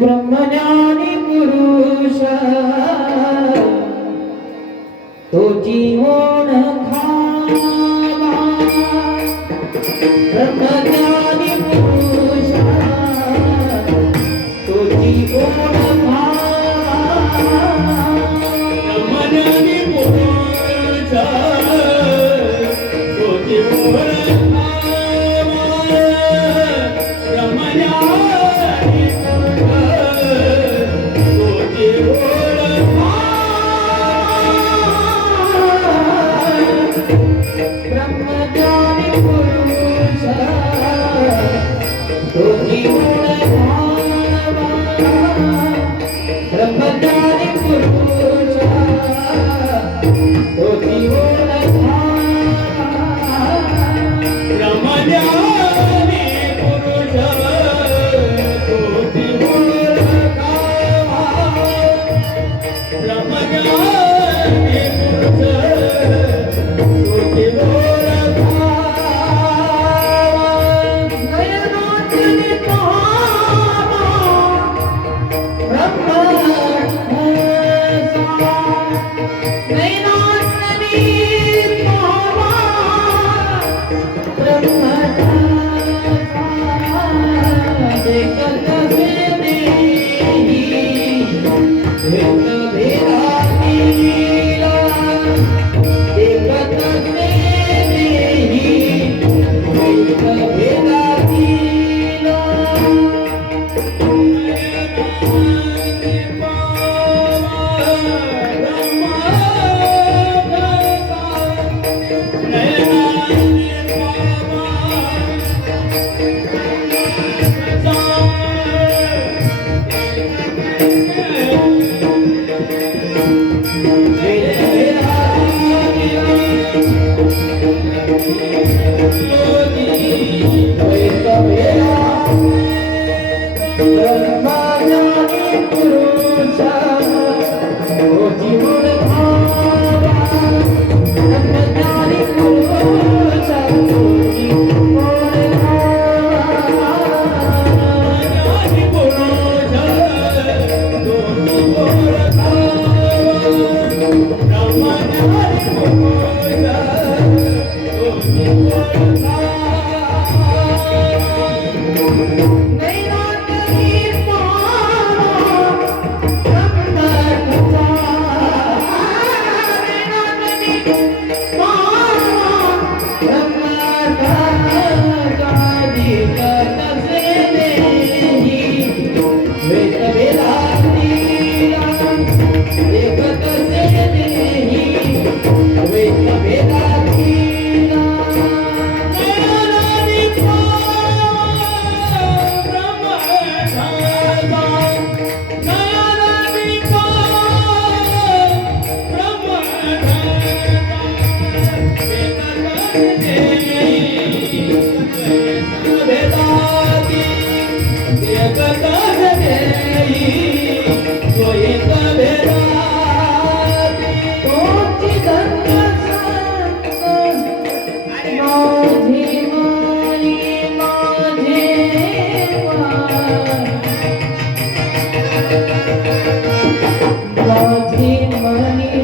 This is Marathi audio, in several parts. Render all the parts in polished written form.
ब्रह्मज्ञानी पुरुष तो जीवन खावा ब्रह्मज्ञानी पुरुष तो जीवन खावा ब्रह्मज्ञानी पुरुष तो जीवन Oh तोची धन्य संत माझी माई माझे माझी मनी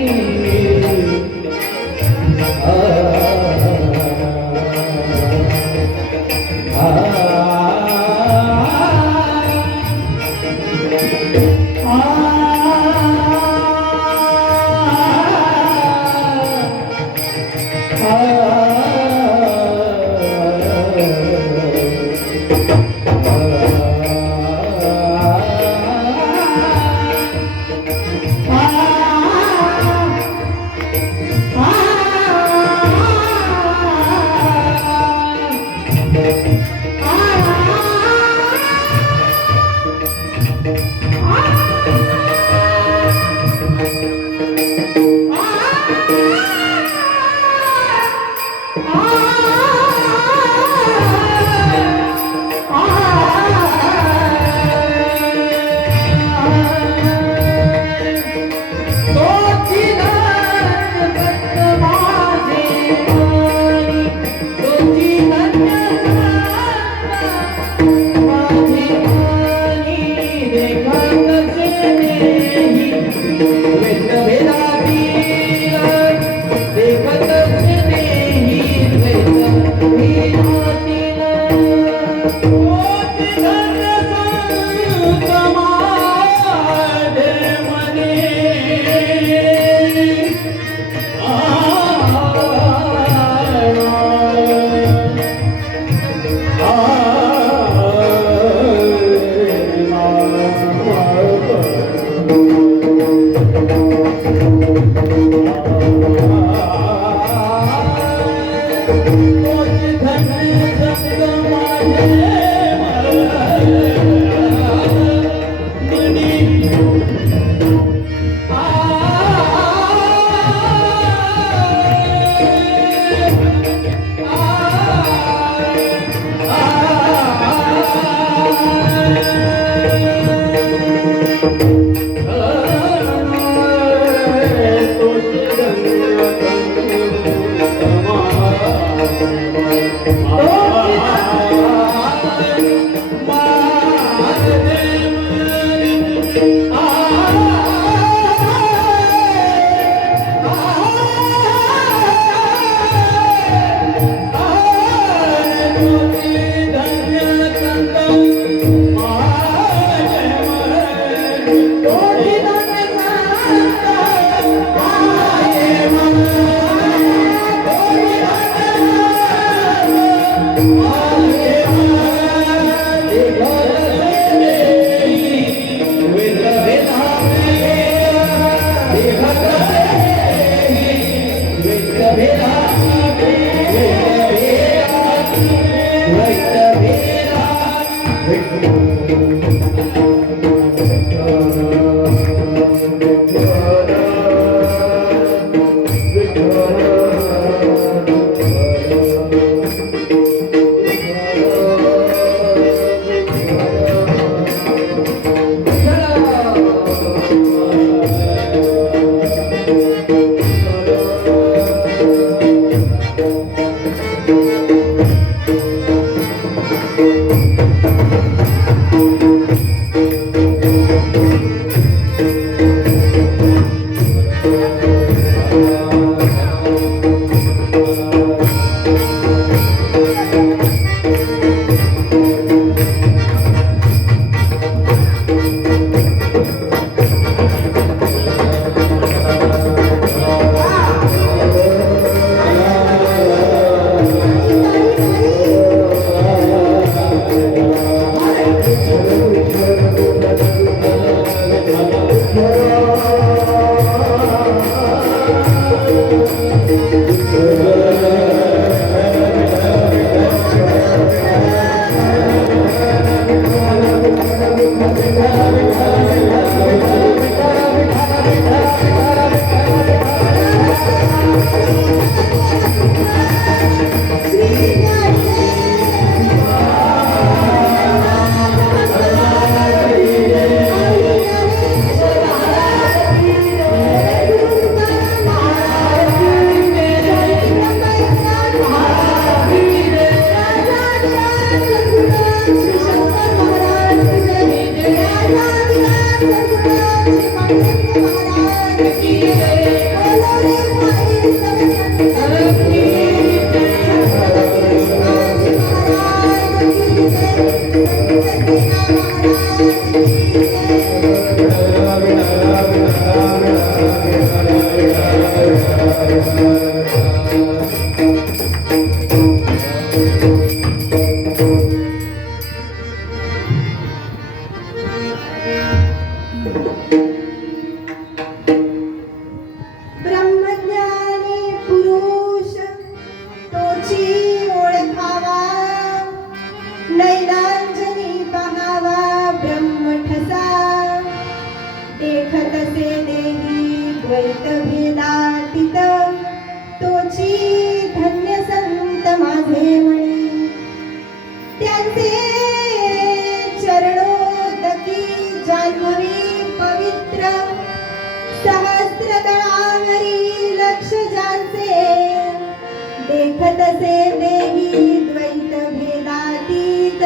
एक तसे देही द्वैत भेदातीत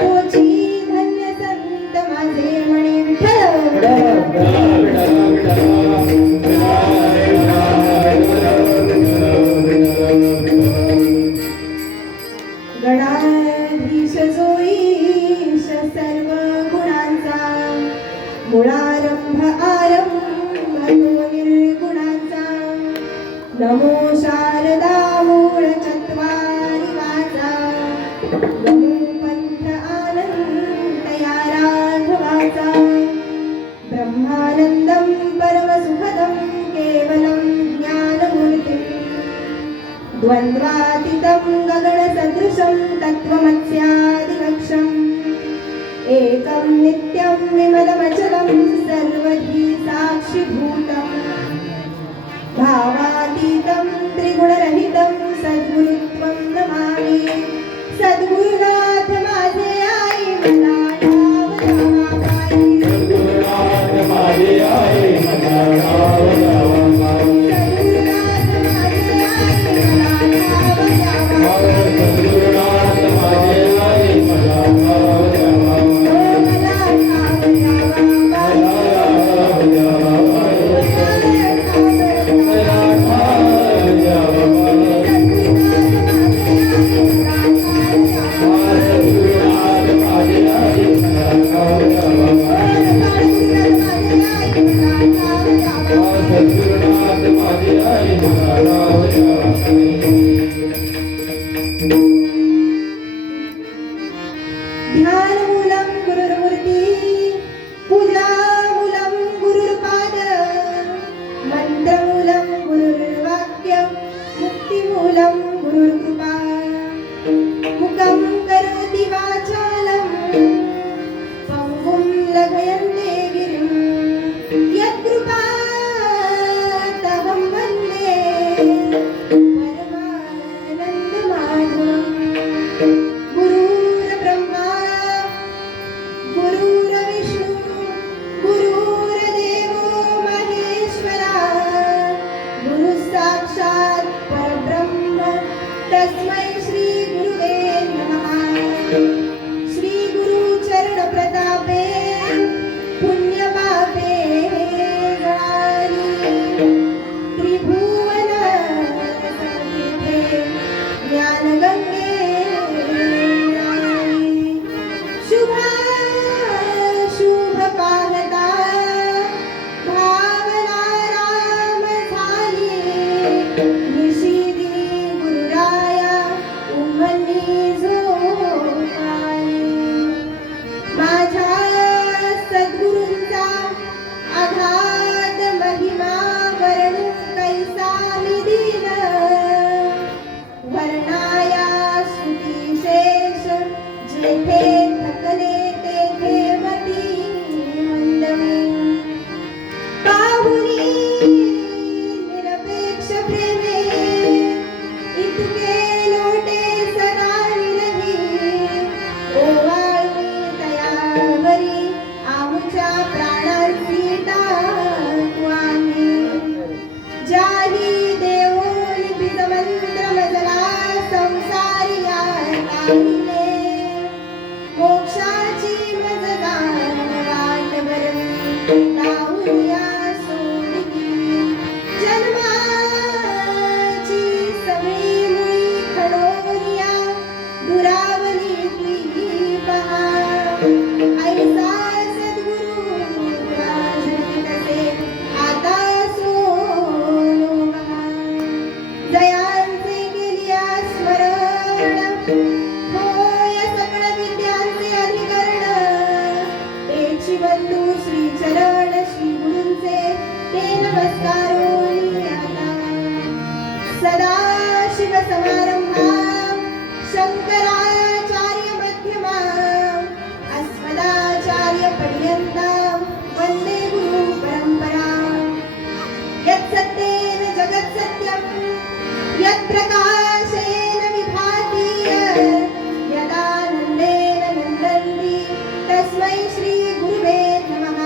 तोची धन्य संत माझे म्हणे विठ्ठल गणाधीश जो ईश सर्व गुणांचा मुळारंभ आरंभ तो निर्गुणांचा नमो शारदा मूळ चत्वारी वाचा नमो पंथ आनंद या राघवाचा ब्रह्मानंदं परमसुखदं केवलं ज्ञानमूर्तिं द्वन्द्वातीतं गगनसदृशं तत्त्वमस्यादिलक्ष्यम् एकं नित्यं विमलमचलं सर्वधी साक्षिभूतम् भावातीतं त्रिगुणरहितं सद्गुरुत्वं नमामि सद्गुरुनाथ माझे आई मला नाव ध्यानमूलं गुरुर्मूर्ती पूजामूलं गुरुर्पाद मंत्रमूलं गुरुर्वाक्य मुक्तिमूलं गुरुर्कृपा मुखं करोति वाचालं पंगुं लघयन्ते गिरिं यत्कृपातहं वन्दे परमानन्दमाधवम् गुरुर्ब्रह्मा गुरुर्विष्णु गुरुर्देवो महेश्वरा गुरुसाक्षात् परब्रह्म तस्मै श्री गुरुवे नमः श्री गुरु चरण प्रतापे पुण्यपापे जानी त्रिभुवन संस्थिते ज्ञानगंगे शुभा शुभ पाहता भावना राम झाली निशिदी गुरुराया उमनी झोपाली माझ्या सद्गुरूंचा आघात महिमा वर्णू कैसा निधीन वर्णाया स्तुतिशेष जेथे थकले तेथे मती मंदमी पाहुनी निरपेक्ष प्रेमे इतके लोटे सदा विरही ओवाळणी तयावरी आमच्या प्राणांची टाकू आम्ही जाही देवोनी बीजमंत्र मजला संसारी या ताईने मोक्षाची मजदार वाट भरली लावूया सोडली जन्माची सगळी मुळी खडोरिया दुरावली तुझी पहा ऐसा सद्गुरु राजनी तसे आता सोनो महा जयांचे केलिया स्मरण होय सकळ विद्यांचे अधिकरण तेची बंधू श्री चरण श्री गुरूंचे ते नमस्कारोनी आता सदा शिव समारंभा शंकराचार्य मध्यमा अस्मदाचार्य पर्यंता वंदे गुरु परंपरा यत्सत्येन जगत् सत्यं यत्प्रकाशेन विभाति यदानन्देन नन्दन्ति तस्मै श्री गुरुवे नमः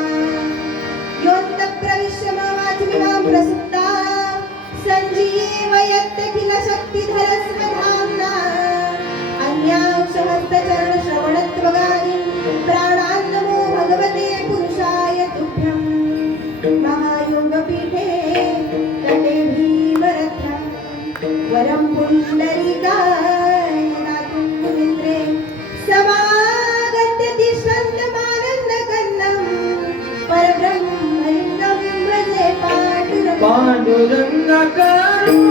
योऽन्तः प्रविश्य मम वाचमिमां प्रसुप्ता संजीवयत्त किल शक्तिधर स्वधाम्ना अन्यांशहस्तचरण श्रवणत्वगानि प्राणान् नमो भगवते पुरुषाय तुभ्यं महायोगपीठे तटे भीमरथ्यं वरं पुण्डरीकाय दातुं मुनीन्द्रे समागत्य तिष्ठन्तमानन्दकन्दं परब्रह्मलिङ्गं भजे पाण्डुरङ्गं पांडुरंगा करू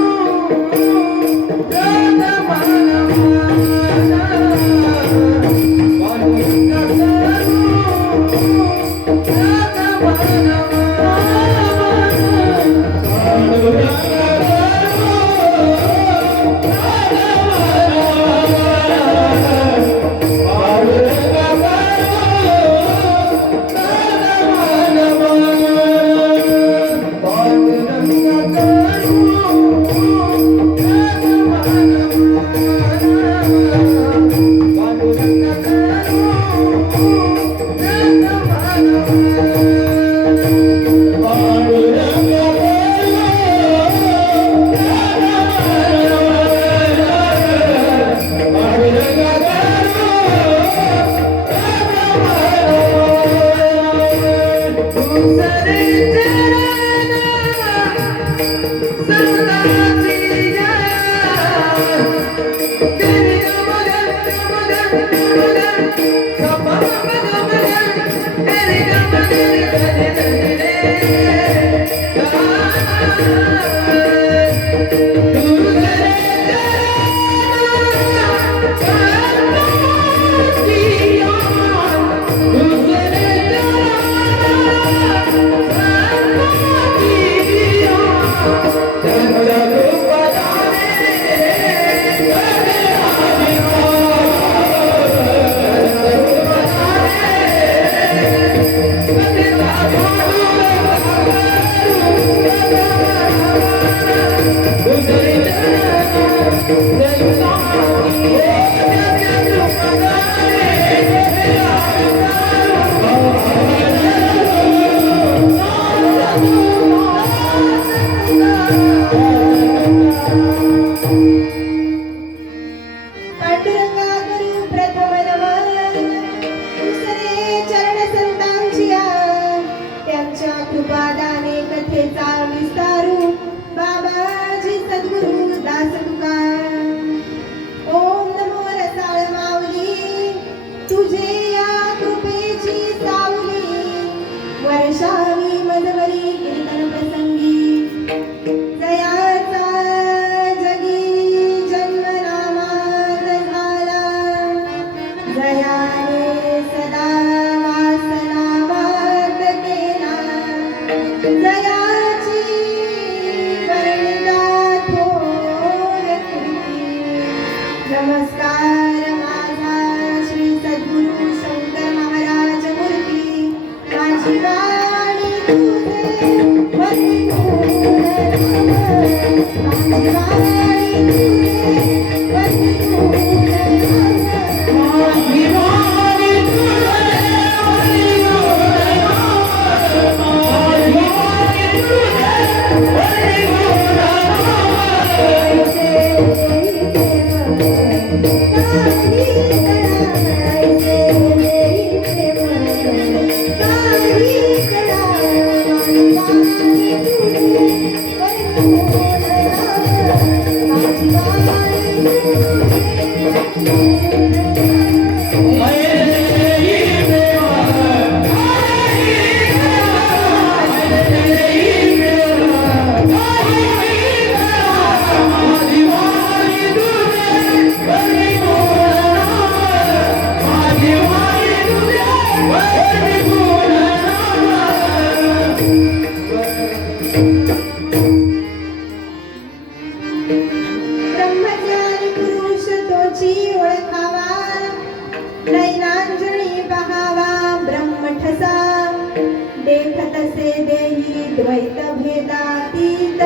द्वैत भेदातीत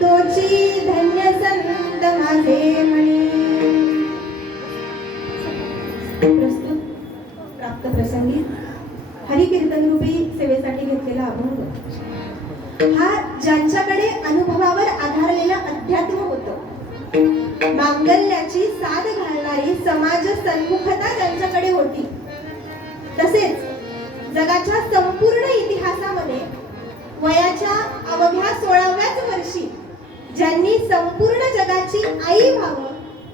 तोची धन्य संत माझे म्हणी. प्रस्तुत प्राप्त प्रसंगी हरिकीर्तन रूपी सेवेसाठी घेतलेला अभंग हा ज्यांच्याकडे अनुभवावर आधारलेलं अध्यात्म होतं, मांगल्याची साध घालणारी समाज सन्मुखता ज्यांच्याकडे होती, तसेच जगाच्या संपूर्ण इतिहासामध्ये वयाच्या अवघ्या 16व्याच वर्षी ज्यांनी संपूर्ण जगाची आई व्हावं,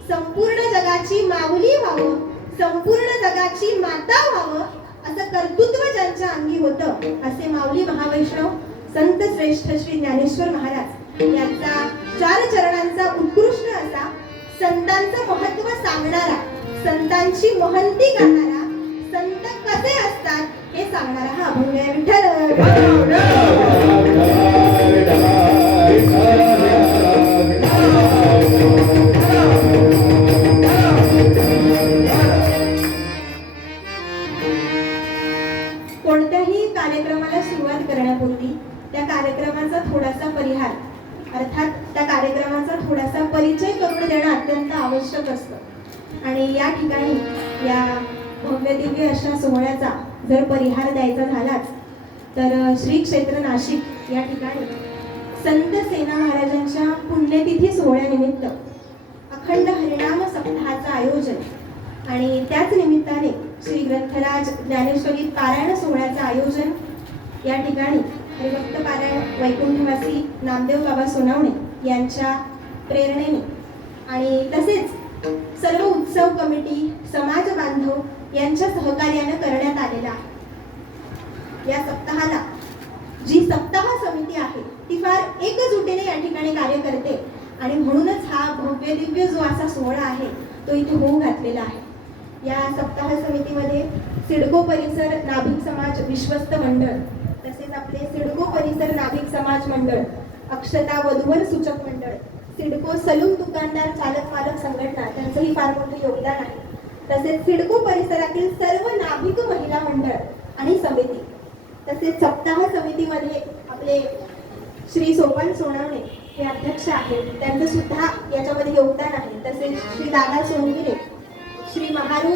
संपूर्ण जगाची माऊली व्हावं, संपूर्ण जगाची माता व्हावं असं कर्तृत्व ज्यांच्या अंगी होतं, असे माऊली महावैष्णव संत श्रेष्ठ श्री ज्ञानेश्वर महाराज यांचा 4 चरणांचा उत्कृष्ट असा संतांचं महत्व सांगणारा, संतांची महंती गाणारा, संत कसे असतात हे सांगणारा हा अभंग आहे. कोणत्याही कार्यक्रमाला सुरुवात करण्यापूर्वी त्या कार्यक्रमाचा थोडासा परिहार अर्थात त्या कार्यक्रमाचा थोडासा परिचय करून देणं अत्यंत आवश्यक असतं. आणि या ठिकाणी या भव्य दिव्य अशा सोहळ्याचा जर परिहार द्यायचा झालाच तर श्री क्षेत्र नाशिक या ठिकाणी संत सेना महाराजांच्या पुण्यतिथी सोहळ्यानिमित्त अखंड हरिनाम सप्ताहाचं आयोजन आणि त्याच निमित्ताने श्री ग्रंथराज ज्ञानेश्वरी पारायण सोहळ्याचं आयोजन या ठिकाणी हरिभक्त पारायण वैकुंठवासी नामदेव बाबा सोनावणे यांच्या प्रेरणेने आणि तसेच सर्व उत्सव कमिटी, समाज बांधव यांच्या सहकार्याने करण्यात आलेला आहे. या सप्ताहाला जी सप्ताह समिती आहे ती फार एकजुटीने या ठिकाणी कार्य करते आणि म्हणूनच हा भव्य दिव्य जो असा सोहळा आहे तो इथे होऊ घातलेला आहे. या सप्ताह समितीमध्ये सिडको परिसर नाभिक समाज विश्वस्त मंडळ, तसेच आपले सिडको परिसर नाभिक समाज मंडळ, अक्षता वधूवर सूचक मंडळ, सिडको सलून दुकानदार चालक मालक संघटना त्यांचंही फार मोठं योगदान आहे. तसेच सिडको परिसरातील सर्व नाभिक महिला मंडळ आणि समिती, तसेच सप्ताह समितीमध्ये आपले श्री सोपान सोनावणे हे अध्यक्ष आहेत, त्यांचं सुद्धा याच्यामध्ये योगदान आहे. तसेच श्री दादा सोनगिरे, श्री महारू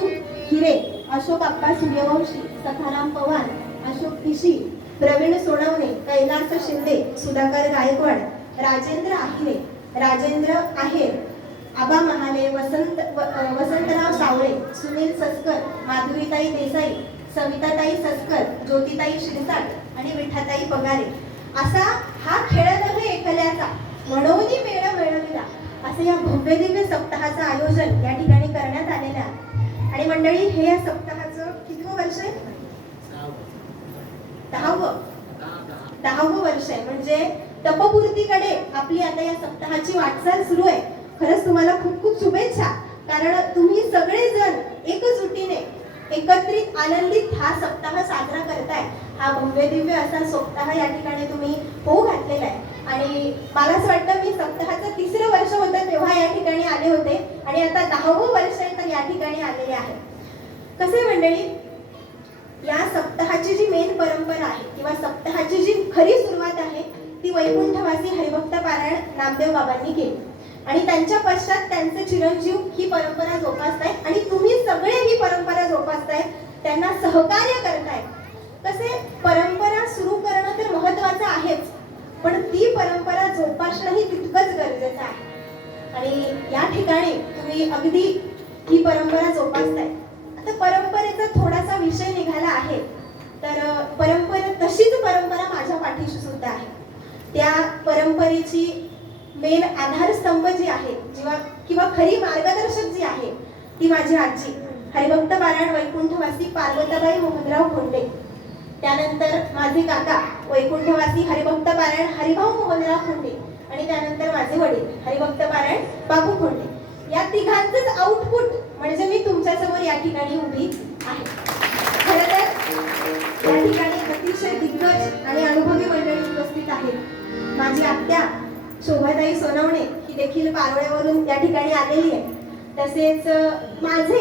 हिरे, अशोक आप्पा सूर्यवंशी, सखाराम पवार, अशोक पिशी, प्रवीण सोनवणे, कैलास शिंदे, सुधाकर गायकवाड, राजेंद्र आहिरे, राजेंद्र आहेर, आबा महाले, वसंतराव सावळे, सुनील सस्कर, माधुरीताई देसाई, सविताताई सस्कर, ज्योतिताई शिरसाट आणि विठाताई पगारे असा हा खेळ नव्हे एकल्याचा म्हणूनही मेळ मिळविला असे या भव्य दिव्य सप्ताहाचं आयोजन या ठिकाणी करण्यात आलेलं आहे. आणि मंडळी हे या सप्ताहाचं कितवं वर्ष आहे? 10वं वर्ष आहे. म्हणजे तपपूर्तीकडे आपली आता या सप्ताहाची वाटचाल सुरू आहे. खरंच तुम्हाला खूप खूप शुभेच्छा, कारण तुम्ही सगळेजण एकजुटीने एकत्रित आनंदित हा सप्ताह साजरा करताय. हा भव्य दिव्य असा सप्ताह या ठिकाणी तुम्ही होऊ घातलेला आहे. आणि मला असं वाटतं मी सप्ताहाचं 3रं वर्ष होतं तेव्हा या ठिकाणी आले होते आणि आता 10वं वर्ष आहे तर या ठिकाणी आलेले आहे. कसे मंडळी, या सप्ताहाची जी मेन परंपरा आहे किंवा सप्ताहाची जी खरी सुरुवात आहे ती वैकुंठवासी हरिभक्त पारायण नामदेव बाबांनी केली आणि त्यांच्या पश्चात त्यांचे चिरंजीव ही परंपरा जोपासतायत आणि तुम्ही सगळे ही परंपरा जोपासतायत, त्यांना सहकार्य करतायत. कसे, परंपरा सुरू करणं तर महत्वाचं आहेच, पण ती परंपरा जोपासणंही तितकंच गरजेचं आहे. आणि या ठिकाणी तुम्ही अगदी ही परंपरा जोपासताय. आता परंपरेचा थोडासा विषय निघाला आहे, तर परंपरा तशीच परंपरा माझ्या पाठीशी सुद्धा आहे. त्या परंपरेची मेन आधारस्तंभ जी आहे किंवा खरी मार्गदर्शक जी आहे ती माझी आजी हरिभक्त पारायण वैकुंठवासी पार्वताबाई मोहनराव खोंडे, त्यानंतर माझे काका वैकुंठवासी हरिभक्त पारायण हरिभाऊ मोहनराव खोंडे आणि त्यानंतर माझे वडील हरिभक्त पारायण बापू खोंडे. या तिघांचंच आउटपुट म्हणजे मी तुमच्यासमोर या ठिकाणी उभी आहे. खरं तर या ठिकाणी अतिशय दिग्गज आणि अनुभवी मंडळी उपस्थित आहेत. माझी आत्या शोभाताई सोनवणे ही देखील पारोळ्यावरून या ठिकाणी आलेली आहे. तसेच माझे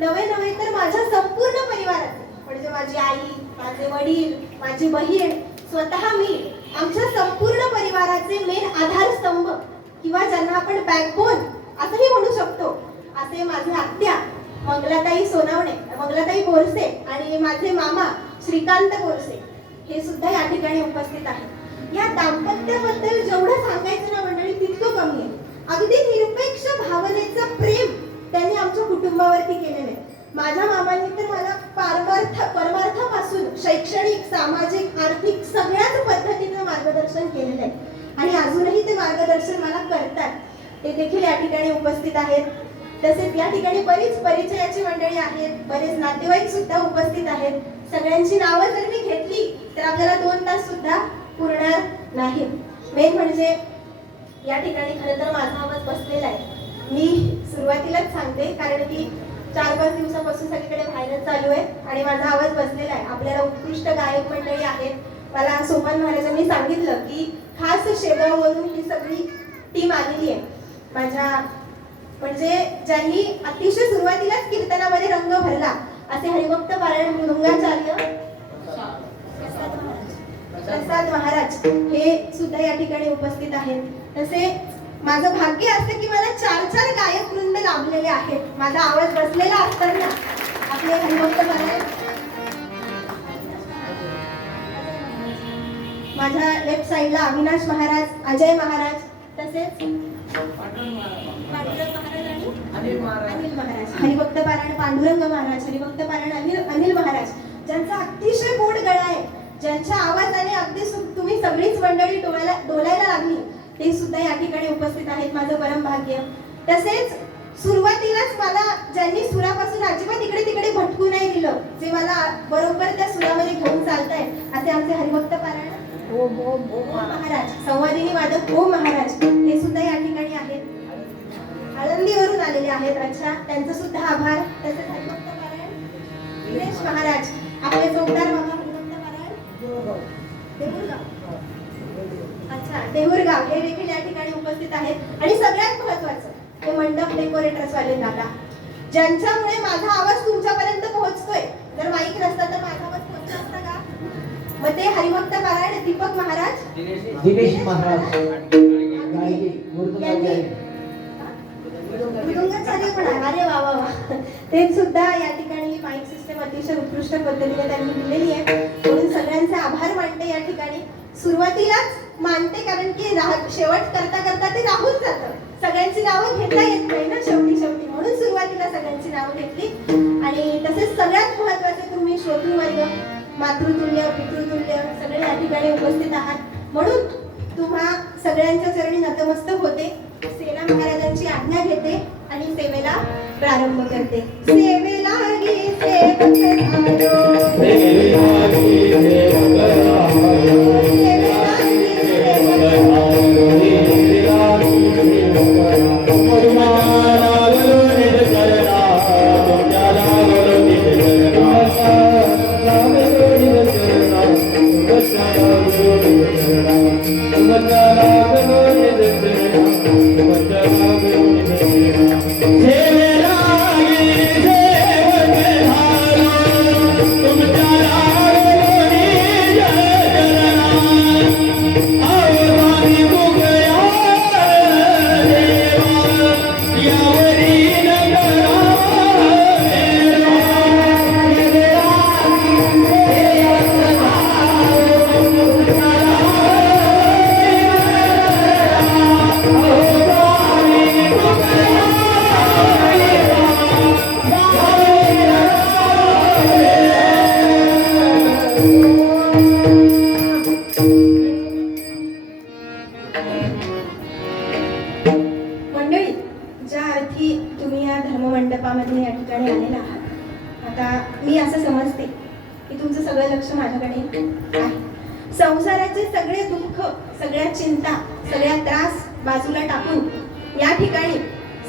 नवे तर माझ्या संपूर्ण परिवाराचे म्हणजे माझी आई, माझे वडील, माझी बहीण, स्वतः मी, आमच्या संपूर्ण परिवाराचे मेन आधारस्तंभ किंवा ज्यांना आपण बॅकबोन असंही म्हणू शकतो असे माझे आत्या मंगलाताई सोनावणे, मंगलाताई बोरसे आणि माझे मामा श्रीकांत बोरसे हे सुद्धा या ठिकाणी उपस्थित आहेत. या दाम्पत्याबद्दल जेवढं सांगायचं ना मंडळी तितकं कमी आहे. अगदी निरपेक्ष भावनेचं प्रेम त्यांनी आमच्या कुटुंबावरती केलेलं आहे. माझ्या मामांनी तर मला परमार्थापासून शैक्षणिक, सामाजिक, आर्थिक सगळ्याच पद्धतीचं मार्गदर्शन केलेलं आहे आणि अजूनही ते मार्गदर्शन मला करतात. ते देखील या ठिकाणी उपस्थित आहेत. तसेच या ठिकाणी बरीच परिचयाची मंडळी आहेत, बरेच नातेवाईक सुद्धा उपस्थित आहेत. सगळ्यांची नावं जर मी घेतली तर आपल्याला 2 तास सुद्धा पुरणार नाही. मेन म्हणजे या ठिकाणी खरं तर माझा आवाज बसलेला आहे. मी सुरुवातीलाच सांगते कारण की 4-5 दिवसापासून सगळीकडे व्हायरल चालू आहे आणि माझा आवाज बसलेला आहे. आपल्याला उत्कृष्ट गायक मंडळी आहेत. मला सोपान महाराजांनी सांगितलं की खास शेगाववरून ही सगळी टीम आलेली आहे. माझ्या म्हणजे ज्यांनी अतिशय सुरुवातीलाच कीर्तनामध्ये रंग भरला असे हरिभक्त पारायण मृदुंगाचार्य प्रसाद महाराज हे सुद्धा या ठिकाणी उपस्थित आहेत. तसे माझं भाग्य असं की मला 4 गायक वृंद लाभलेले आहेत. माझा आवाज बसलेला असताना आपले हरिभक्त पारायण माझ्या लेफ्ट साइडला अविनाश महाराज, अजय महाराज, तसेच अनिल महाराज, हरिभक्त पारायण पांडुरंग महाराज, हरिभक्त पारायण अनिल महाराज, ज्यांचा अतिशय गोड गळा आहे, ज्यांच्या आवाजाने अगदी तुम्ही सगळीच मंडळी डोलायला लागली, ते सुद्धा या ठिकाणी उपस्थित आहेत. माझं परम भाग्य. तसेच सुरुवातीलाच मला ज्यांनी सुरापासून अजिबात इकडे तिकडे भटकू नाही दिलं, जे मला बरोबर त्या सुरामध्ये घेऊन चालताय, असे आमचे हरिभक्त पारायण ओम महाराज, संवादिनी वादक ओम महाराज हे सुद्धा या ठिकाणी आहेत. आळंदीवरून आलेले आहेत. अच्छा, त्यांचं सुद्धा आभार. तसेच हरिभक्त पारायण दिनेश महाराज, आपले जोगदार बाबा हरिभक्त पारायण देऊरगाव. अच्छा, देऊरगाव हे देखील या ठिकाणी उपस्थित आहेत. आणि सगळ्यात महत्त्वाचं हे मंडप डेकोरेटर्स वाले दादा, ज्यांच्यामुळे माझा आवाज तुमच्यापर्यंत पोहोचतोय. जर माईक नसता तर माझा आवाज पोहोचला असता का? मग ते हरिभक्त पारायण दीपक महाराज, दिनेश महाराज मृदुंगाचार्य पण आहे. अरे वा वा वा, ते सुद्धा या ठिकाणी माईक सिस्टम अतिशय उत्कृष्ट पद्धतीने त्यांनी दिलेली आहे. म्हणून सगळ्यांचे आभार मानते या ठिकाणी. सुरुवातीलाच मानते कारण की शेवट करता करता ते राहून जातं. सगळ्यांची नावं घेता येत नाही ना शेवटी, म्हणून सुरुवातीला सगळ्यांची नावं घेतली. आणि तसेच सगळ्यात महत्त्वाचे तुम्ही श्रोतृवर्ग, मातृतुल्य, पितृतुल्य सगळे या ठिकाणी उपस्थित आहात. म्हणून तुम्हा सगळ्यांच्या चरणी नतमस्तक होते. सेना महाराजांची आज्ञा घेते आणि सेवेला प्रारंभ करते. सेवेला मंडळी, ज्या अर्थी तुम्ही या धर्ममंडपामध्ये या ठिकाणी आलेला आहात, आता मी असं समजते की तुमचं सगळं लक्ष माझ्याकडे आहे. संसाराचे सगळे दुःख, सगळ्या चिंता, सगळ्या त्रास बाजूला टाकून या ठिकाणी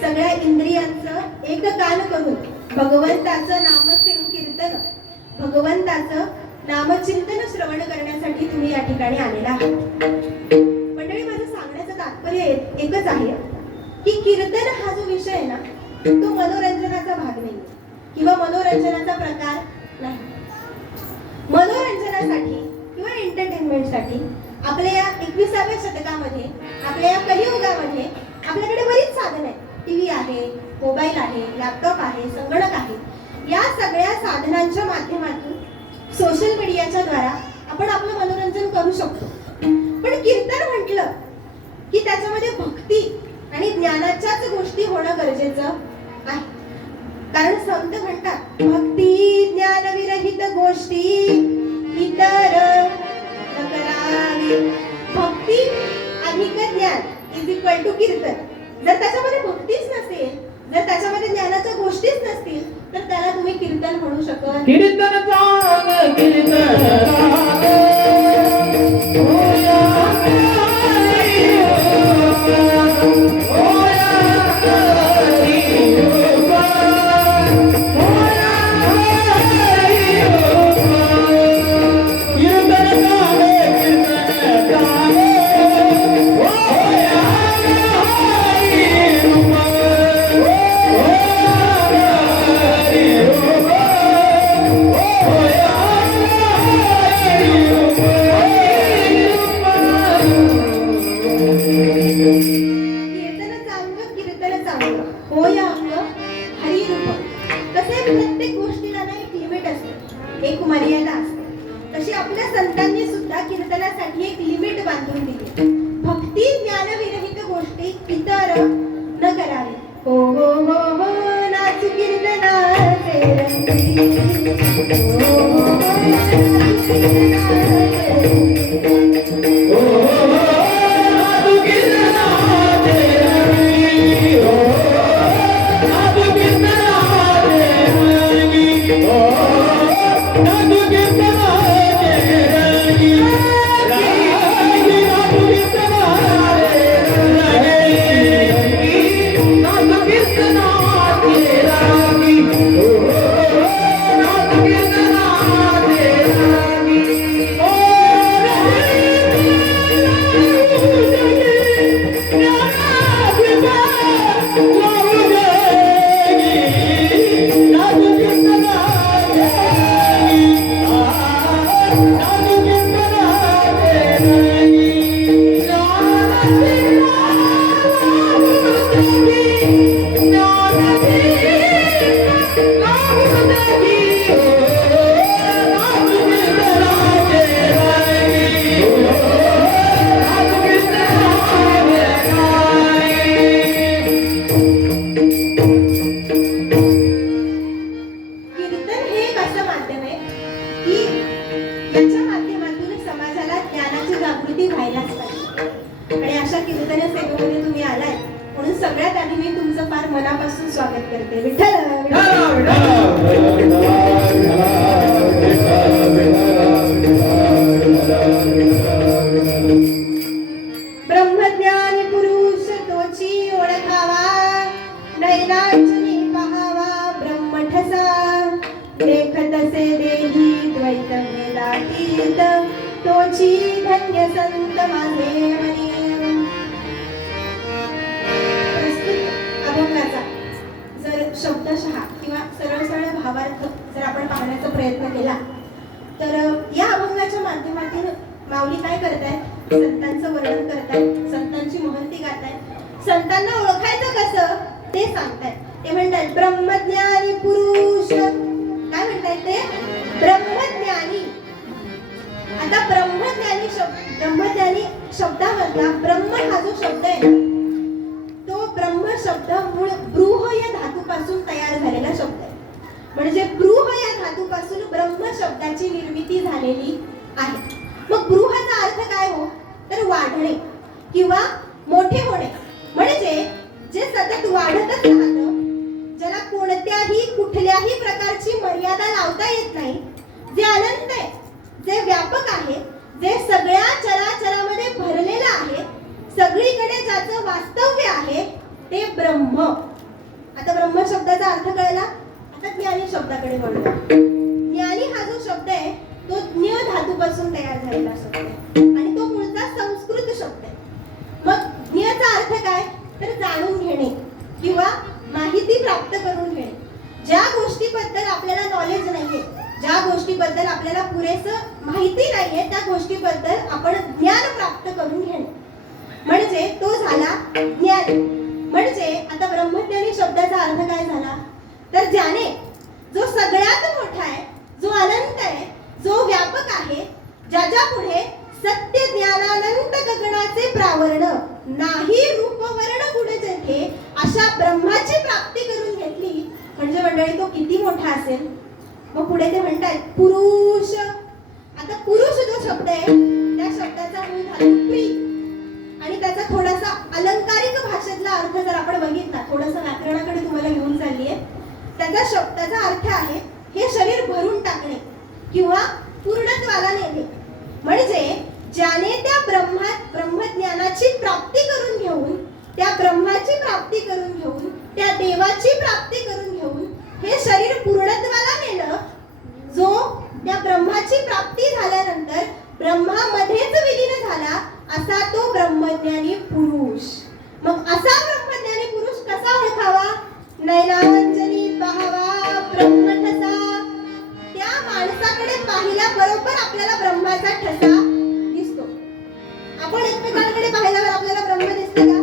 सगळ्या इंद्रियांचं एक कान करून भगवंताचं नामकीर्तन, भगवंताचं नामचिंतन श्रवण करण्यासाठी तुम्ही या ठिकाणी आलेला आहात. मंडळी, माझं सांगण्याचं तात्पर्य एकच आहे की कीर्तन हा जो विषय आहे ना, तो मनोरंजनाचा भाग नाही किंवा मनोरंजनाचा प्रकार नाही. मनोरंजनासाठी किंवा एंटरटेनमेंटसाठी आपल्या या 21व्या शतकामध्ये, आपल्या या कलियुगामध्ये आपल्याकडे बरीच साधनं आहेत. टीव्ही आहे, मोबाईल आहे, लॅपटॉप आहे, संगणक आहे. या सगळ्या साधनांच्या माध्यमातून सोशल मीडियाच्या द्वारा आपण आपलं मनोरंजन करू शकतो. पण कीर्तन म्हटलं की त्याच्यामध्ये भक्ती आणि ज्ञानाच्याच गोष्टी होणं गरजेचं आहे. कारण संत म्हणतात भक्ती ज्ञान विरहित गोष्टी इतर न करावी. भक्ती अधिक ज्ञान इज इक्वल टू कीर्तन. जर त्याच्यामध्ये भक्तीच नसेल, जर त्याच्यामध्ये ज्ञानाच्या गोष्टीच नसतील, तर त्याला तुम्ही कीर्तन म्हणू शकत. कीर्तन चांग कीर्तन चांगलं कीर्तन चांगलं होय अंग हरिरूप. तसे प्रत्येक गोष्टीला ना एक लिमिट असते, एक मर्यादा असते. तशी आपल्या संतांनी सुद्धा कीर्तनासाठी एक लिमिट बांधून दिली. भक्ती ज्ञान विरहित गोष्टी इतर न करावी. हो हो हो हो नाचू कीर्तनाचे रंगी. हो हो हो नाचू कीर्तनाचे रंगी. सगळ्यात आधी मी तुमचं फार मनापासून स्वागत करते. विठ्ठल ब्रह्मज्ञानी पुरुष तोची ओळखावा, नैनाचनी पहावा ब्रह्मठसा. देखतसे देही द्वैत वेदातीत, तोची धन्य संत माझे मनी. अभंगाचा जर शब्दशः किंवा सरळ सरळ भावार्थ जर आपण पाहण्याचा प्रयत्न केला तर या अभंगाच्या माध्यमातून माऊली काय करतायत? संतांचं वर्णन करतायत, संतांची महंती गातायत, संतांना ओळखायचं कसं ते सांगतायत. ते म्हणतात ब्रह्मज्ञानी पुरुष. काय म्हणतायत ते? ब्रह्मज्ञानी. आता ब्रह्मज्ञानी शब्दामधला ब्रह्म हा जो शब्द आहे तो ब्रह्म शब्द मूळ ब्रूह या धातूपासून तयार झालेला शब्द आहे. म्हणजे ब्रूह या धातूपासून ब्रह्म शब्दाची निर्मिती झालेली आहे. मग ब्रूहाचा अर्थ काय हो? तर वाढणे किंवा मोठे होणे. म्हणजे जे सतत वाढतच राहतं, ज्याला कोणत्याही कुठल्याही प्रकारची मर्यादा लावता येत नाही, जे अनंत आहे, जे व्यापक आहे, जे सगळ्या चराचरामध्ये भरलेलं आहे, सगळीकडे ज्याचं वास्तव्य आहे ते ब्रह्म. आता ब्रह्म शब्दाचा अर्थ कळला. आता ज्ञानी शब्दाकडे वळूया. ज्ञानी हा जो शब्द आहे तो ज्ञ धातूपासून तयार झालेला शब्द आहे आणि तो मूळचा संस्कृत शब्द आहे. मग ज्ञचा अर्थ काय? तर जाणून घेणे किंवा माहिती प्राप्त करून घेणे. ज्या गोष्टीबद्दल आपल्याला नॉलेज नाहीये, ज्या गोष्टीबद्दल आपल्याला पुरेसं माहिती नाहीये, त्या गोष्टीबद्दल आपण ज्ञान प्राप्त करून घेणे म्हणजे तो झाला ज्ञान. म्हणजे आता ब्रह्मज्ञानी शब्दाचा अर्थ काय झाला? तर ज्याने, जो सगळ्यात मोठा आहे, जो अनंत आहे, जो व्यापक आहे, ज्याच्या पुढे सत्य ज्ञाना अनंत गगनाचे प्रावरण नाही रूपवर्ण गुण जेथे अशा ब्रह्माची प्राप्ती करून घेतली म्हणजे मंडळी तो किती मोठा असेल. मग पुढे ते म्हणतात पुरुष. आता पुरुष जो शब्द आहे त्या शब्दाचा मूळ धातू प्री आणि त्याचा थोडासा अलंकारिक भाषेतला अर्थ जर आपण बघितला, थोडासा व्याकरणाकडे तुम्हाला घेऊन चालली आहे. त्याचा अर्थ आहे हे शरीर भरून टाकणे किंवा पूर्णत्वाला नेणे. म्हणजे ज्याने त्या ब्रह्मज्ञानाची प्राप्ती करून घेऊन, त्या ब्रह्माची प्राप्ती करून घेऊन, त्या देवाची प्राप्ती करून घेऊन हे शरीर पूर्णत्वाला नेलं, जो त्या ब्रह्माची प्राप्ती झाल्यानंतर ब्रह्मामध्येच विलीन झाला असा तो ब्रह्मज्ञानी पुरुष. मग असा ब्रह्मज्ञानी पुरुष कसा ओळखावा? नैनांजनी पाहावा ब्रह्मठसा. त्या माणसाकडे पाहिल्या बरोबर आपल्याला ब्रह्माचा ठसा दिसतो. आपण एकमेकांकडे पाहिल्यावर आपल्याला ब्रह्म दिसते का?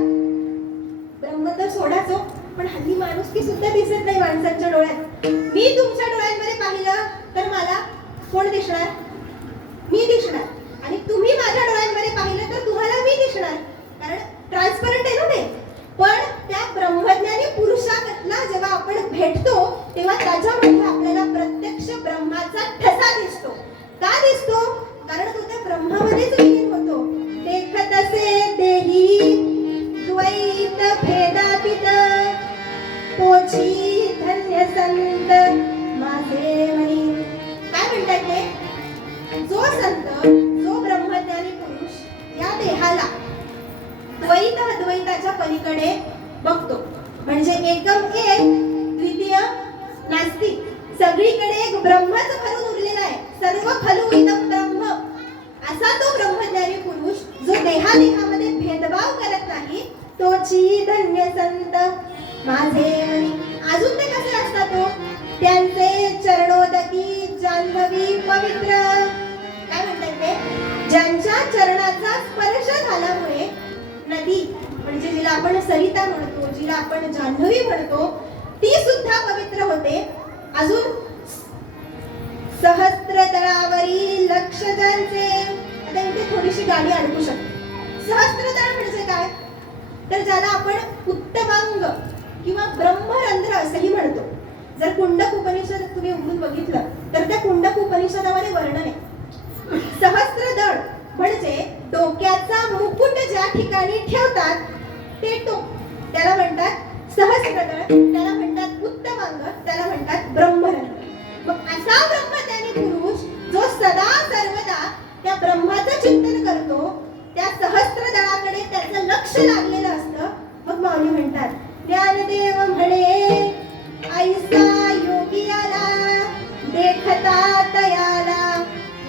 ब्रह्म तर सोडाचो, पण हल्ली माणुसकी सुद्धा दिसत नाही माणसांच्या डोळ्यात. मी तुमच्या डोळ्यांमध्ये पाहिलं तर मला कोण दिसणार? मी दिसणार. आणि तुम्ही माझ्या डोळ्यांमध्ये पाहिलं तर तुम्हाला मी दिसणार, कारण ट्रान्सपरंट आहे ना ते. पण त्या ब्रह्मज्ञानी पुरुषाला जेव्हा आपण भेटतो तेव्हा त्याच्यामध्ये आपल्याला प्रत्यक्ष ब्रह्माचा ठसा दिसतो. का दिसतो? कारण तो त्या ब्रह्मामध्येच विलीन होतो. देखत असे देही द्वैत भेदातीत तोची धन्य संत माझे म्हणी. काय म्हणतात ते? जो संत, जो ब्रह्मज्ञानी पुरुष या देहाला द्वैत अद्वैताच्या पलीकडे बघतो, म्हणजे एकम एक द्वितीय नास्ती, सगळीकडे एक ब्रह्मच भरून उरलेला आहे, सर्व खलु इदं ब्रह्म, असा तो ब्रह्मज्ञानी पुरुष जो देहादेहामध्ये भेदभाव करत नाही, तोची धन्य संत माझे म्हणी. अजून ते कसे असतात हो? त्यांचे चरणोदकी जान्हवी पवित्र. काय म्हणतात ते? ज्यांच्या चरणाचा स्पर्श झाल्यामुळे नदी, म्हणजे जिला आपण सरिता म्हणतो, जिला आपण जान्हवी म्हणतो, ती सुद्धा पवित्र होते. अजून सहस्त्र तळावरी लक्ष ज्यांचे. आता इथे थोडीशी गाडी अडकू शकते. सहस्त्र तळ म्हणजे काय? तर ज्याला आपण उत्तमांग किंवा ब्रह्मरंध्र असंही म्हणतो. जर कुंडक उपनिषद तुम्ही उघडून बघितलं तर त्या कुंडक उपनिषदामध्ये वर्णन आहे. सहस्त्रदळ म्हणजे डोक्याचा मुकुट ज्या ठिकाणी ठेवतात ते टोक, त्याला म्हणतात सहस्त्रदळ, त्याला म्हणतात उत्तमांग, त्याला म्हणतात ब्रह्मरंध्र. मग असा ब्रह्मज्ञानी पुरुष जो सदा सर्वदा त्या ब्रह्माचं चिंतन करतो, त्या सहस्त्रदळाकडे त्याचं लक्ष लागलेलं असतं. मग माऊली म्हणतात ज्ञानदेव म्हणे ऐसा योगी आला देखता तयाला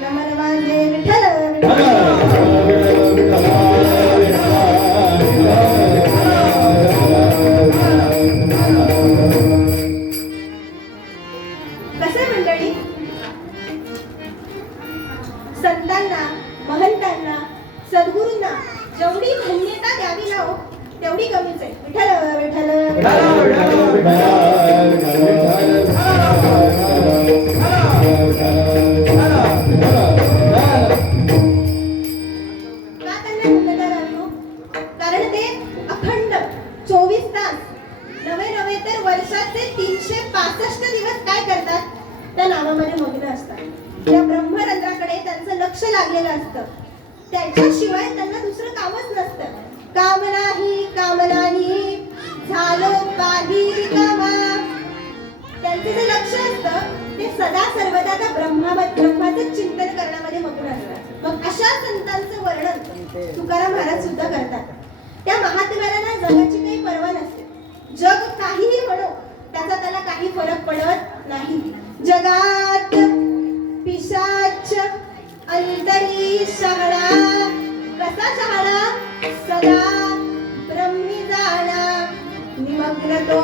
नमन माझे विठ्ठल. कसे मंडळी, संतांना, महंतांना, सद्गुरूंना जेवढी धन्यता द्यावी लावो तेवढी कमीच आहे. विठ्ठल विठ्ठल का त्यांना धन्यता द्यावी हो? कारण ते अखंड 24 तास नवे तर वर्षाचे 365 दिवस काय करतात? त्या नावामध्ये मग्न असतात. त्या ब्रह्मरंध्राकडे त्यांचं लक्ष लागलेलं असतं. त्याच्याशिवाय त्यांना दुसरं कामच नसतं. काम नाही झालो पाही रिकामा. त्यांचे जे लक्ष असतं ते सदा सर्वदा त्या ब्रह्माचं चिंतन करण्यामध्ये मग्न असतात. मग अशा संतांचं वर्णन तुकाराम महाराज सुद्धा करतात. त्या महात्म्याला ना जगाची काही पर्वा नसते. जग काहीही म्हणो त्याचा त्याला काही फरक पडत नाही. जगात पिशाच अंतरी शहाणा. कसा शहाणा? सदा ब्रह्मी जाणा निमग्न तो,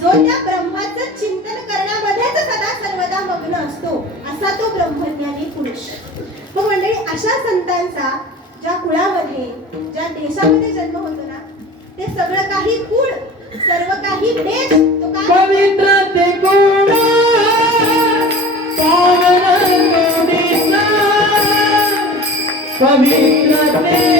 जो त्या ब्रह्माचं चिंतन करण्यामध्येच सदा सर्वदा मग्न असतो, असा तो ब्रह्मज्ञानी पुरुष. मग मंडळी, अशा संतांचा ज्या कुळामध्ये, ज्या देशामध्ये जन्म होतो ना, ते सगळं काही कुळ, सर्व काही देश तो काय पवित्र ते गुण पवित्र ते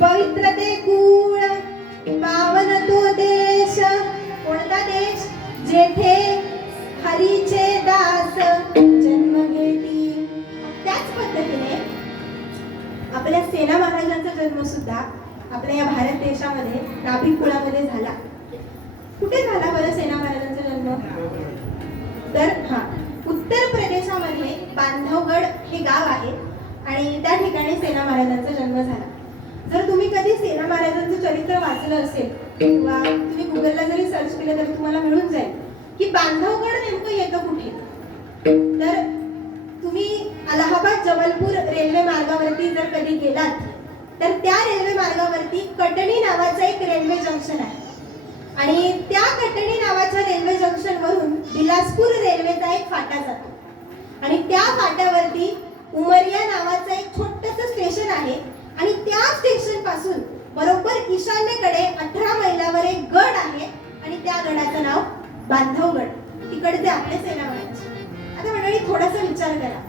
पवित्र ते कुळ पावन तो देश, कोणता देश? जेथे हरीचे दास जन्म घेती. त्याच पद्धतीने आपल्या सेना महाराजांचा जन्म सुद्धा आपल्या या भारत देशामध्ये नाभिक कुळामध्ये झाला. कुठे झाला बरं सेना महाराजांचा जन्म? तर उत्तर प्रदेशामध्ये बांधवगड हे गाव आहे आणि त्या ठिकाणी सेना महाराजांचा जन्म झाला. जर तुम्ही कधी सेना महाराजांचं चरित्र वाचलं असेल किंवा तुम्ही गुगलला जरी सर्च केलं तर तुम्हाला मिळून जाईल की बांधवगड नेमकं येतं कुठे. तर तुम्ही अलाहाबाद जबलपूर रेल्वे मार्गावरती जर कधी गेलात तर त्या रेल्वे मार्गावरती कटणी नावाचं एक रेल्वे जंक्शन आहे आणि त्या कटणी नावाच्या रेल्वे जंक्शन वरून बिलासपूर रेल्वेचा एक फाटा जातो आणि त्या फाट्यावरती उमरिया नावाचं एक छोटंसं स्टेशन आहे आणि त्या स्टेशन पासून बरोबर ईशान्येकडे 18 मैलावर एक गड आहे आणि त्या गडाचं नाव बांधवगड. तिकडचे आपले सेना महाराज. आता मंडळी थोडासा विचार करा.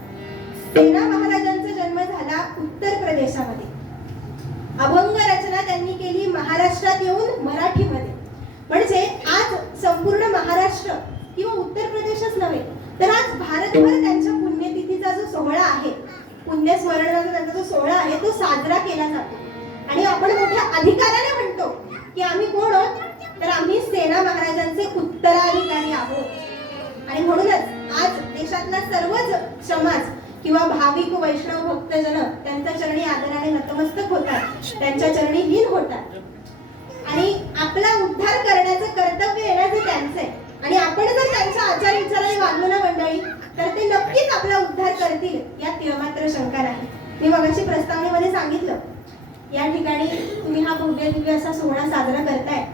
सेना महाराजांचा जन्म झाला उत्तर प्रदेशामध्ये. अभंग रचना त्यांनी केली महाराष्ट्रात येऊन मराठीमध्ये. म्हणजे आज संपूर्ण महाराष्ट्र किंवा उत्तर प्रदेशच नव्हे तर आज भारतभर त्यांच्या पुण्यतिथीचा जो सोहळा आहे, पुण्यस्मरणाचा त्यांचा जो सोहळा आहे तो साजरा केला जातो आणि आपण मोठ्या अधिकाराने म्हणतो की आम्ही कोण आहोत? तर आम्ही सेना महाराजांचे उत्तराधिकारी आहोत. आणि म्हणूनच आज देशातला सर्वच समाज किंवा भाविक वैष्णव भक्तजन त्यांच्या चरणी आदराने नतमस्तक होतात, त्यांच्या चरणी लीन होतात आणि आपला उद्धार करण्याचं कर्तव्य येण्याचं त्यांचं आहे. आणि आपण जर त्यांच्या आचार विचाराने वागलो ना मंडळी तर ते नक्कीच आपला उद्धार करतील यात तिळमात्र शंका नाही. मी मगाशी प्रस्तावनेमध्ये सांगितलं या ठिकाणी तुम्ही हा भव्य दिव्य असा सोहळा साजरा करताय.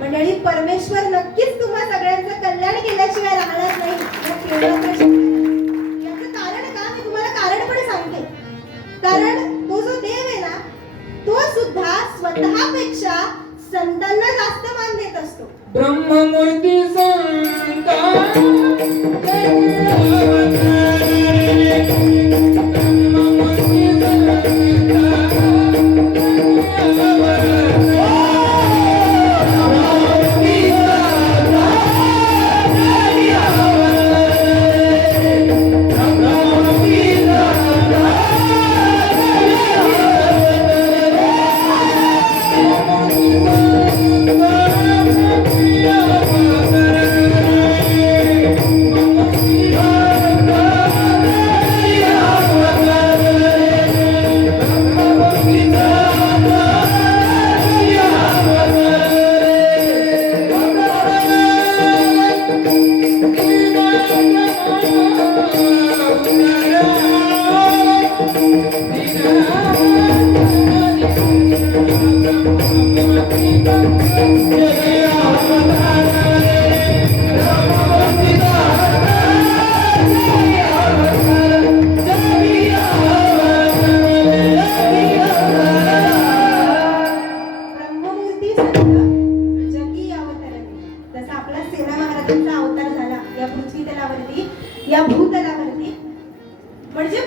मंडळी परमेश्वर नक्कीच तुम्हा सगळ्यांचं कल्याण केल्याशिवाय राहणार नाही यात तिळमात्र शंका नाही. याचं कारण का मी तुम्हाला कारण पण सांगते. कारण तो जो देव आहे ना तो सुद्धा स्वतःपेक्षा संतांना जास्त मान देत असतो. ब्रह्ममूर्ती संता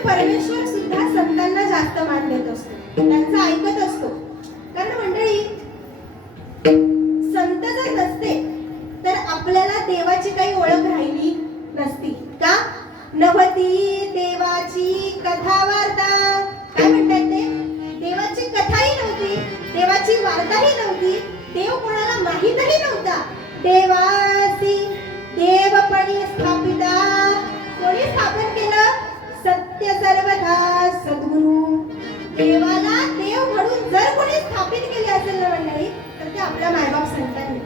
परमेश्वर सुद्धा संतांना जास्त मान देत असतो, त्यांचं ऐकत असतो. कारण मंडळी, संत जर नसते तर आपल्याला देवाची काही ओळख राहिली नसती. का? नव्हती देवाची कथा वार्ता. काय म्हणतात ते? देवाची कथाही नव्हती, देवाची वार्ताही नव्हती, देव कोणाला माहीतही नव्हता. देवासी देवपणी स्थापिता. कोणी स्थापन केलं? सत्य सर्वथा सद्गुरु. देवाला देव म्हणून जर कोणी स्थापित केले असेल ना मंडळी, तर ते आपल्या मायबाप संतांनी,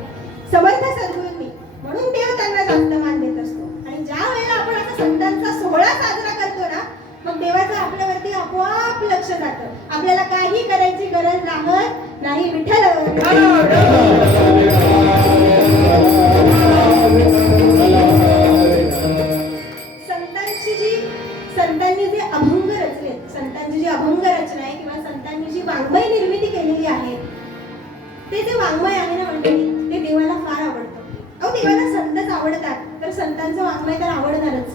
समर्थ सद्गुरूंनी. म्हणून देव त्यांना जास्त मान देत असतो. आणि ज्या वेळेला आपण असा संतांचा सोहळा साजरा करतो ना, मग देवाचं आपल्यावरती आपोआप लक्ष जातं. आपल्याला काही करायची गरज राहत नाही. विठ्ठल. संतांनी जे अभंग रचले, संतांची जी अभंग रचना आहे किंवा संतांनी जी वाङ्मय निर्मिती केलेली आहे, ते जे वाङ्मय आहे ना मंडळी, ते देवाला फार आवडतं. अहो, देवाला संतच आवडतात, तर संतांचं वाङ्मय तर आवडणारच.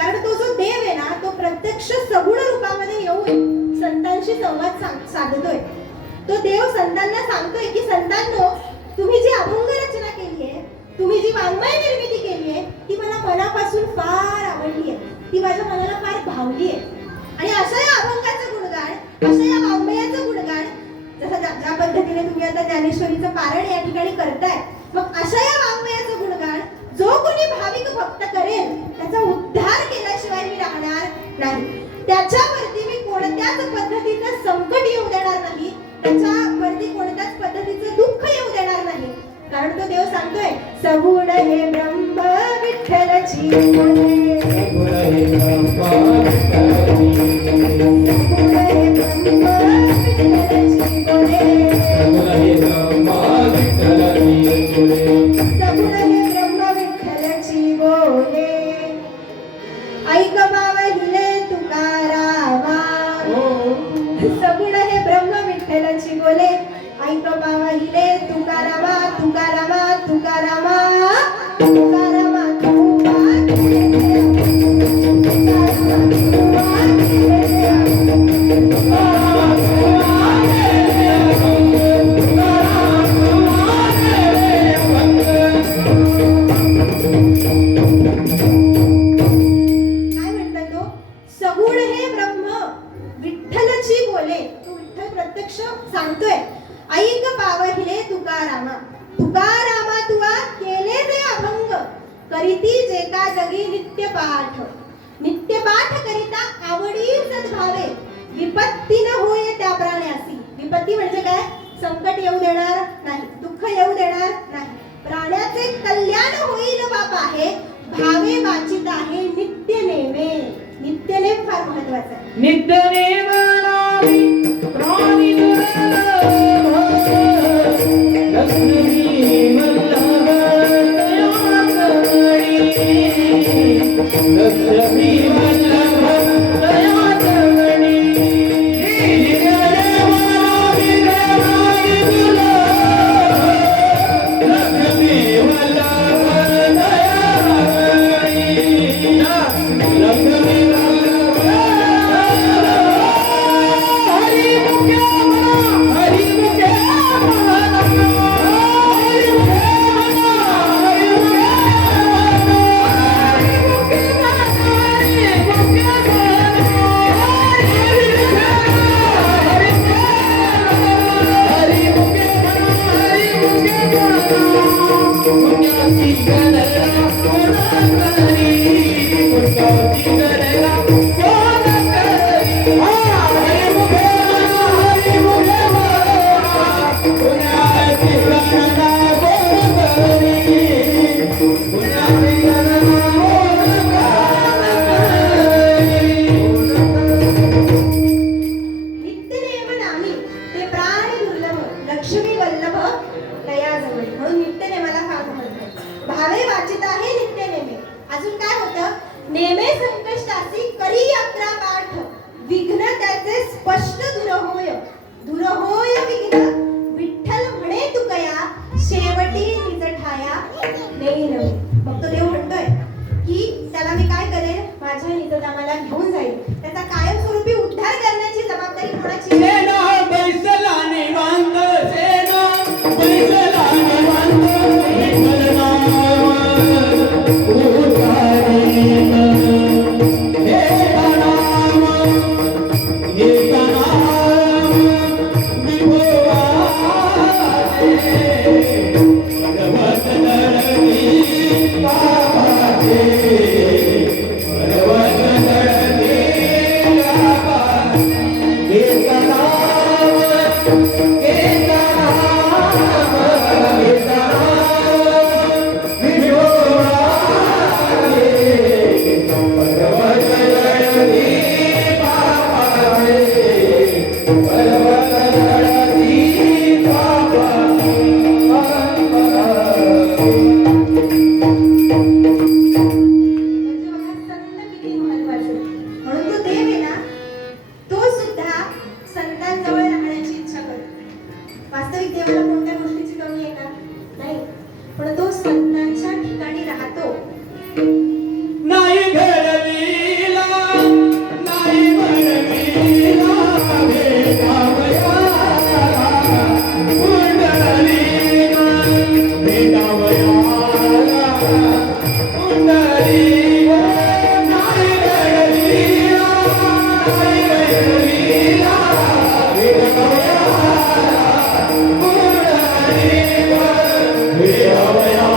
कारण तो जो देव आहे ना, तो प्रत्यक्ष सगुण रूपामध्ये येऊन संतांशी संवाद साधतोय. तो देव संतांना सांगतोय की संतांनो, तुम्ही जी अभंग रचना केली आहे, तुम्ही जी वाङ्मय निर्मिती केली आहे, ती मला मनापासून फार आवडली आहे, ती माझ्या मनाला फार भावली आहे. आणि अशा या अभंगाचं गुणगान, अशा या वाङ्मयाचं गुणगान, जसं ज्या पद्धतीने तुम्ही आता ज्ञानेश्वरीचं पारण या ठिकाणी करताय, मग अशा या वाङ्मयाचं गुणगान जो कोणी भाविक भक्त करेल, त्याचा उद्धार केल्याशिवाय मी राहणार नाही. त्याच्यावरती मी कोणत्याच पद्धतीचं संकट येऊ देणार नाही, त्याच्यावरती कोणत्याच पद्धतीचं दुःख येऊ देणार नाही. कारण तो देव सांगतोय, सगुण हे ब्रह्म विठ्ठलची बोले. सगुण हे ब्रह्म विठ्ठलची बोले. सगुण हे ब्रह्म विठ्ठलची बोले. ऐक मावहिले तुकारामा. सगुण हे ब्रह्म विठ्ठलची बोले. ऐक मावहिले तुकारामा. तुकारामा तुकारामा तुकारामा सांगतोय, ऐक पावहिले तुकारामा. तुकारामा तुआ केले जे अभंग, करीती जे का जगी नित्य पाठ. नित्य पाठ करिता आवडी सद्भावे, विपत्ती न होय त्या प्राण्यासी. विपत्ती म्हणजे काय? संकट येऊ देणार नाही, दुःख येऊ देणार नाही, प्राण्याचे कल्याण होईल बाबा आहे. भावे वाचित आहे नित्य नेमे. नित्य नेम फार महत्वाचं आहे. नित्य नेम प्राणी लक्ष्मी वल्लभ लक्ष्मी वल्लभ दयाचरणी. भावे वाचित आहे नित्य नेमे. अजून काय होतं? नेमे संकष्टासी करी यात्रा पाठ, विघ्न त्याचे स्पष्ट दूर होय. दूर होय विघ्न, विठ्ठल म्हणे तुकया, शेवटी निज ठाया नेई नव्हे. मग तो देव म्हणतोय की त्याला मी काय करेन? माझ्या निजधामाला घेऊन जाईल. त्याचा म्हणजे बघा संत किती महत्वाचे. म्हणून तो देव आहे ना, तो सुद्धा संतांजवळ राहण्याची इच्छा करतो. वास्तविक देवाला कोणत्या गोष्टीची कमी आहे का? नाही. पण तो संतांच्या ठिकाणी राहतो. नाही घडविला नाही म्हणविला भेटावया कुंडलीला भेटावया कुंडलीला नाही घडविला नाही घडविला भेटावया कुंडलीला भेटावया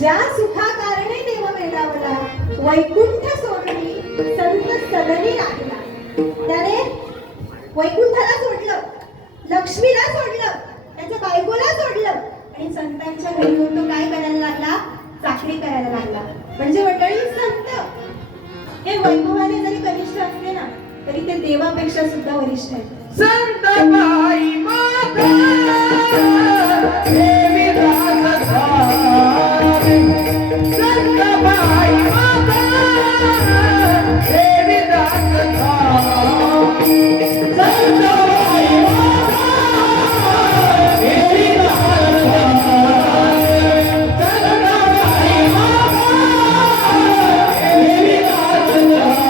ज्या सुखाकारणे देव वेडावला वैकुंठ सोडली संत सदनी राहिला. त्याने वैकुंठाला सोडलं, लक्ष्मीला सोडलं, त्याच्या बायकोला सोडलं आणि संतांच्या घरी येऊन तो काय करायला लागला? चाकरी करायला लागला. म्हणजे मंडळी संत हे वैभवाने जरी कनिष्ठ असले ना तरी ते देवापेक्षा सुद्धा वरिष्ठ आहेत. संत बाई माता देवी दास धाम संत बाई माता देवी दास धाम संत बाई माता देवी दास धाम संत बाई माता देवी दास धाम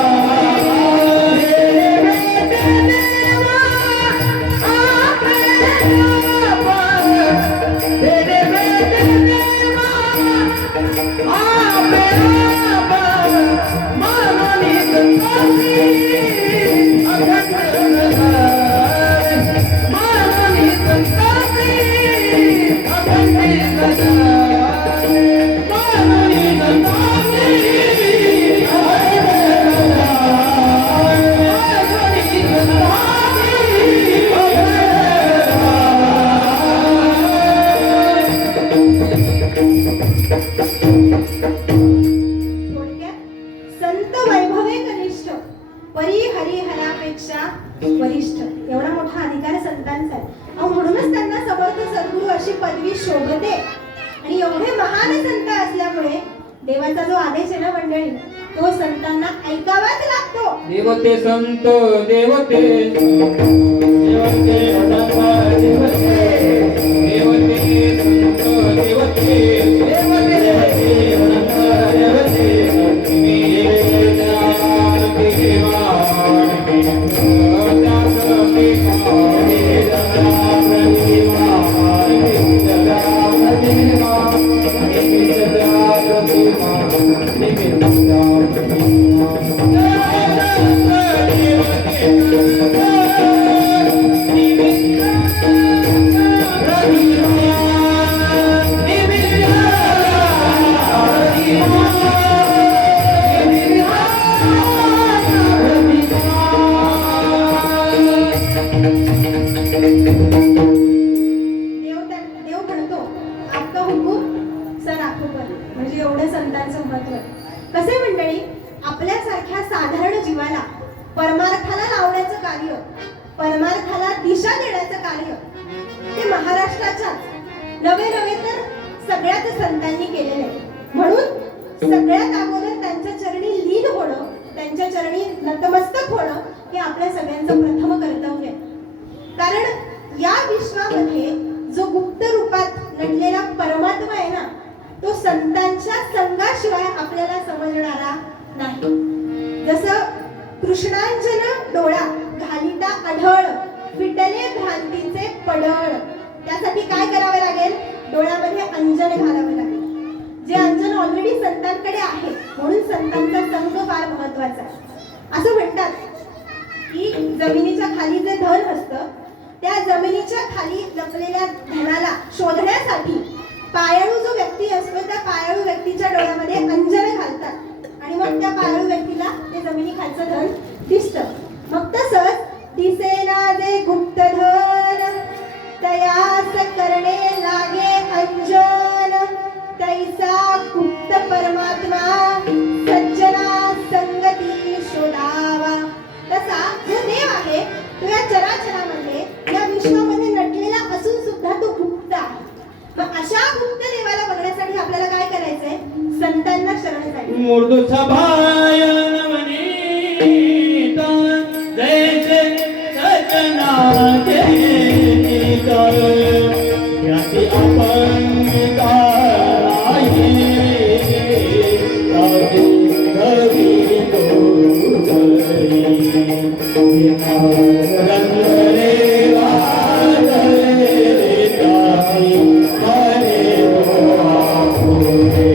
संत वैभवे कनिष्ठ परी हरिहरापेक्षा वरिष्ठ एवढा मोठा अधिकार संतांचा आहे. म्हणूनच त्यांना समर्थ सद्गुरू अशी पदवी शोभते. आणि देवाचा जो आदेश आहे ना मंडळी, तो संतांना ऐकावाच लागतो. देवते संत देवते देवते देवते देवते संत देवते देव म्हणतो आपका हुकूम सर आखो पर, म्हणजे एवढं संतांचं महत्व. कसे मंडळी, आपल्यासारख्या साधारण जीवाला परमार्थाला लावण्याचं कार्य, परमार्थाला दिशा देण्याचं कार्य ते महाराष्ट्राच्याच नवे तर सगळ्याच संतांनी केलेलं आहे. म्हणून सगळ्यात अगोदर त्यांच्या चरणी लीन होणं, त्यांच्या चरणी नतमस्तक होणं हे आपल्या सगळ्यांचं प्रथम कर्तव्य आहे. कारण या विश्वामध्ये जो गुप्त रूपात नटलेला परमात्मा आहे ना, तो संतांच्या संगाशिवाय आपल्याला समजणारा नाही. जसं कृष्णांजन डोळा घालिता आढळ, फिटले भ्रांतीचे पडळ. त्यासाठी काय करावे लागेल? डोळ्यामध्ये अंजन घालावे लागेल. जे अंजन ऑलरेडी संतांकडे आहे, म्हणून संतांचा संग फार महत्वाचा आहे. असं म्हणतात की जमिनीच्या खाली जे धन असतं, त्या जमिनीच्या खाली लपलेल्या धनाला शोधण्यासाठी पायाळू जो व्यक्ती असतो, त्या पायाळू व्यक्तीच्या डोळ्यामध्ये अंजन घालतात आणि मग त्या पायाळू व्यक्तीला ते जमिनी खालचं धन दिसतं. मग तसंच दिसेना जे गुप्त धन, तयास करणे लागे अंजन, तैसा गुप्त परमात्मा सज्जना संगती शोधावा. तसा जो देव आहे तो या चराचरामध्ये, या विश्वामध्ये नटलेला असून सुद्धा तो गुप्त आहे. मग अशा गुप्त देवाला बघण्यासाठी आपल्याला काय करायचंय? संतांना शरण जायचं. मूर्धसा भायन वनिता जैसे सजना केनिता याची आपण काळाही राजी घरी गोधरी रंगले वादळे ताई हरे रोआपुरे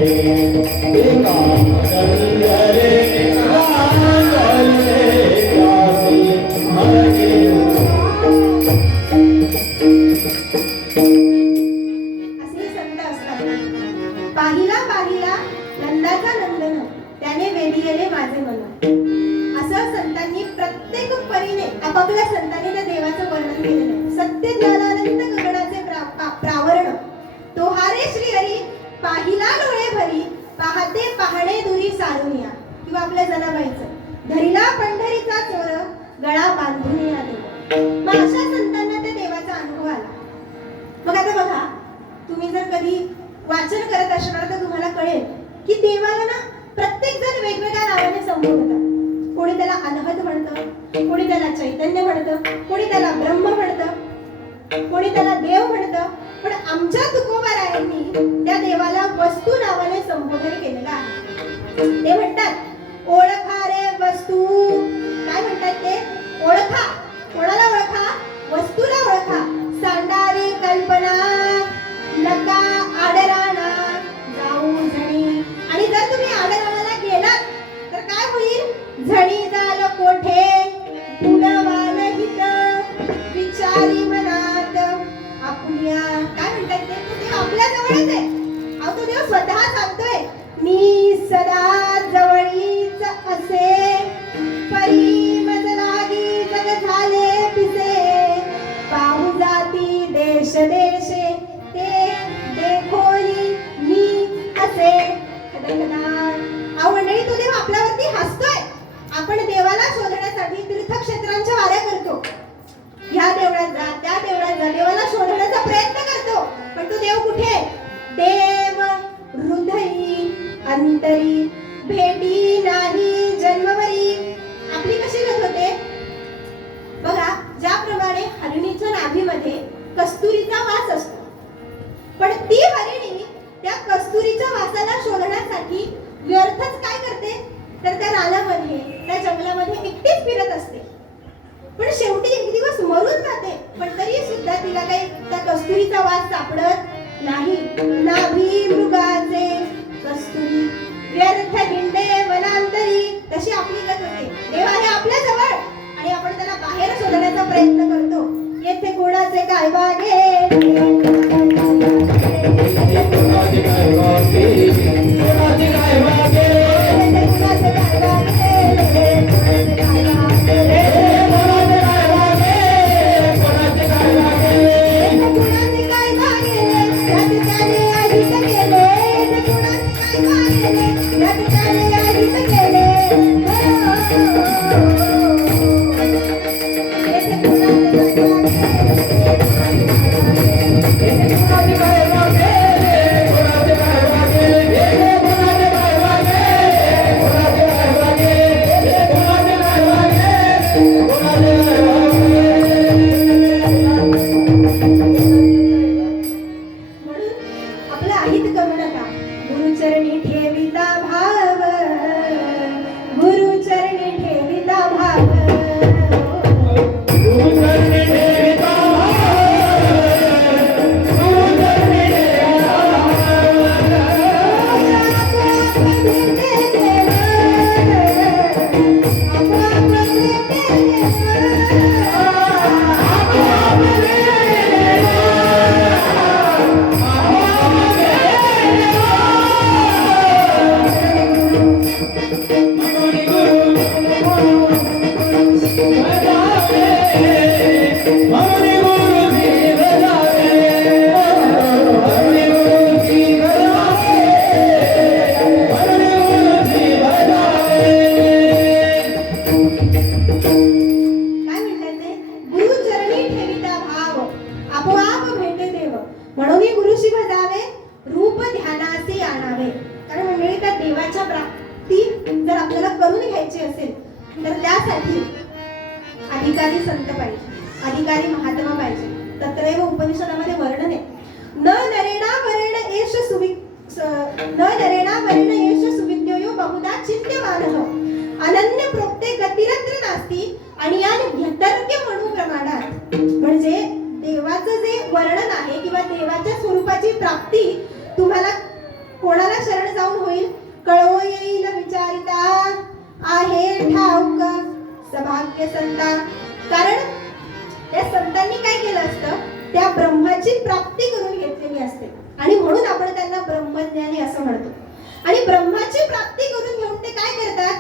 एका रंगले वादळे ताई हरे असे संत असतात. पाहिला पाहिला नंदाचा नंदन, त्याने वेदिलेले माझे मन. असं संतांनी प्रत्येक परीने आपापल्या संतांनी त्या देवाचं वर्णन केलेलं आहे. सत्य ज्ञानानंत गगनाचे प्रावरण, तोहारे श्रीहरी पाहिला डोळे भरी, पाहते पाहणे दुरी सारुनिया. किंवा आपल्या जनाबाईचं धरिला पंढरीचा चोर, गळा बांधून या देव. मग अशा संतांना त्या देवाचा अनुभव आला. मग आता बघा, तुम्ही जर कधी वाचन करत असणार तर तुम्हाला कळेल की देवाला ना प्रत्येक जण वेगवेगळ्या नावाने संबोधतात. कोणी त्याला अनहद म्हणतं, कोणी त्याला चैतन्य म्हणतं, कोणी त्याला ब्रह्म म्हणतं, कोणी त्याला देव म्हणतं. पण आमच्या तुकोबारायांनी त्या देवाला वस्तू नावाने संबोधन केलेलं आहे. ते म्हणतात ओळखा रे वस्तू. काय म्हणतात ते? ओळखा. कोणाला ओळखा? वस्तूला ओळखा. सांडारी कल्पना नका आडराणा जाऊ झणी. आणि जर तुम्ही आडराणाला गेलात तर काय होईल? झणी जाल कोठे फुलवाल हित, विचारी मनात आपुल्या. काय म्हणतात ते? तो देव आपल्या जवळच आहे. अहो तो देव स्वतः सांगतोय, मी सदा जवळीच असे, परी मज लागी जग झाले पिसे, पाहू जाती देश देशे ते देखोनी मी असे खदखदार. अहो मंडळी, तो देव आपल्यावरती हसतोय. आपण देवाला शोधण्यासाठी तीर्थक्षेत्रांच्या वाऱ्या करतो. ह्या देवळात जा, त्या देवळात जा, देवाला शोधण्याचा प्रयत्न करतो. पण तो देव कुठे? देव हृदयी अंतरी भेटी नाही जन्मवरी. आपली कशी गत होते बघा, ज्याप्रमाणे हरिणीच्या नाभीमध्ये कस्तुरीचा वास असतो, पण ती हरिणी त्या कस्तुरीच्या वासाला शोधण्यासाठी व्यर्थच काय करते तर त्या रानामध्ये त्या जंगलामध्ये एकटीच फिरत असते. पण शेवटी एक दिवस मरून जाते, पण तरी सुद्धा तिला काही त्या कस्तुरीचा वास सापडत नाही. नाभी मृगाचे कस्तुरी व्यर्थ हिंडे वनांतरी. तशी आपली गत होते. देव आहे आपल्या जवळ आणि आपण त्याला बाहेर शोधण्याचा प्रयत्न करतो. येथे कोणाचे काय वागे, कोणाचे काय वागे, कोणाचे काय वागे, येथे कोणाचे काय वागे, कोणाचे काय वागे, कोणाचे काय वागे, कोणाचे काय वागे, येथे कोणाचे काय वागे, त्याचे त्याने आधीच गेले. येथे कोणाचे काय वागे, त्याचे त्याने आधीच गेले. येथे कोणाचे काय म्हणून आपला अहित करू नका. गुरुचरणी ठेविता भाव, गुरुचरणी ठेविता भाव. गुरुचरणी ठेविता काय म्हणतात ते? गुरुचरणी ठेविता भाव, आपोआप भेटे देव. म्हणून गुरुशी भजावे, रूप ध्यानासी आणावे. कारण मंडळी त्या देवाच्या प्राप्ती जर आपल्याला करून घ्यायची असेल तर त्यासाठी अधिकारी संत पाहिजे, अधिकारी महात्मा पाहिजे. तत्रैव उपनिषदामध्ये वर्णन आहे, न नरेणा वरेण एष सुविद्योयो बहुधा चिंत्यमानः अनन्य प्रोक्ते गतिरत्र नास्ती आणि या व्यतर्क्य म्हणू प्रमाणात. म्हणजे देवाचं जे वर्णन आहे किंवा देवाच्या स्वरूपाची प्राप्ती तुम्हाला कोणाला शरण जाऊन होईल, कळवो येईल विचारिता आहे ठाऊक सभाग्य संता. कारण त्या संतांनी काय केलं असतं, त्या ब्रह्माची प्राप्ती करून घेतलेली असते आणि म्हणून आपण त्यांना ब्रह्मज्ञानी असं म्हणतो. आणि ब्रह्माची प्राप्ती करून घेऊन ते काय करतात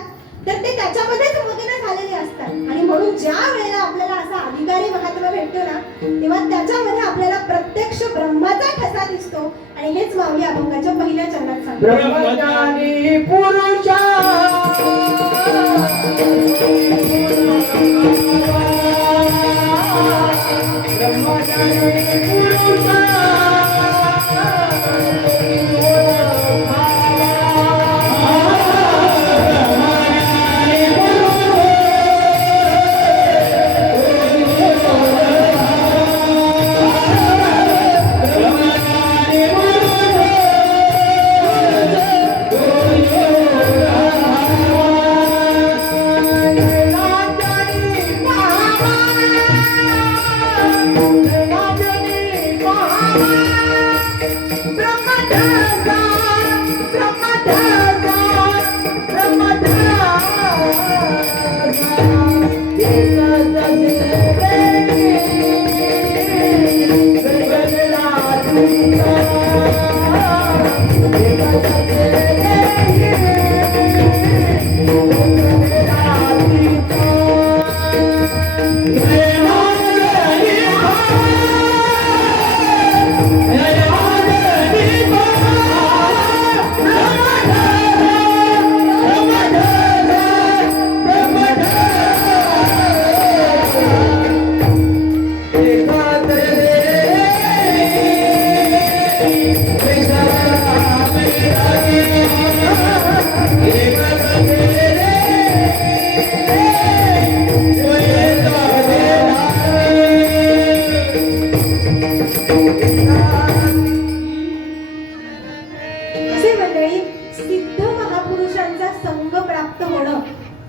तर ते त्याच्यामध्येच मग्न झालेले असतात. आणि म्हणून ज्या वेळेला आपल्याला असा अधिकारी महात्मा भेटतो ना, तेव्हा त्याच्यामध्ये आपल्याला प्रत्यक्ष ब्रह्माचा ठसा दिसतो. आणि हेच माऊली अभंगाच्या पहिल्या चरणात सांगतात. ब्रह्मज्ञानी पुरुषा ब्रह्मज्ञानी पुरुषा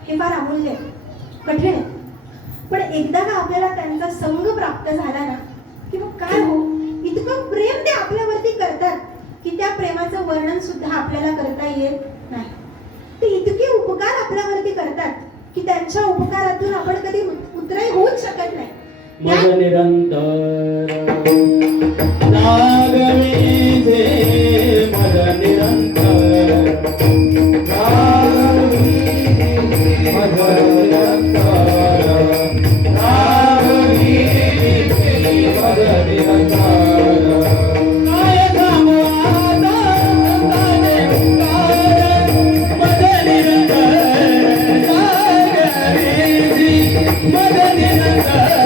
हे फार अमूल्य आहे, कठीण आहे. पण एकदा का आपल्याला त्यांचा संग प्राप्त झाला ना की मग काय हो, इतकं प्रेम ते आपल्यावरती करतात की त्या प्रेमाचं वर्णन सुद्धा आपल्याला करता येत नाही. ते इतके उपकार आपल्यावरती करतात की त्यांच्या उपकारातून आपण कधी उतराई होऊच शकत नाही. मग निरंतर लागवी जे मग निरंतर लागवी मग निरंतर लागवी जे मग निरंतर काय सांगू आता ताने उतार मग निरंतर लागवी जे मग निरंतर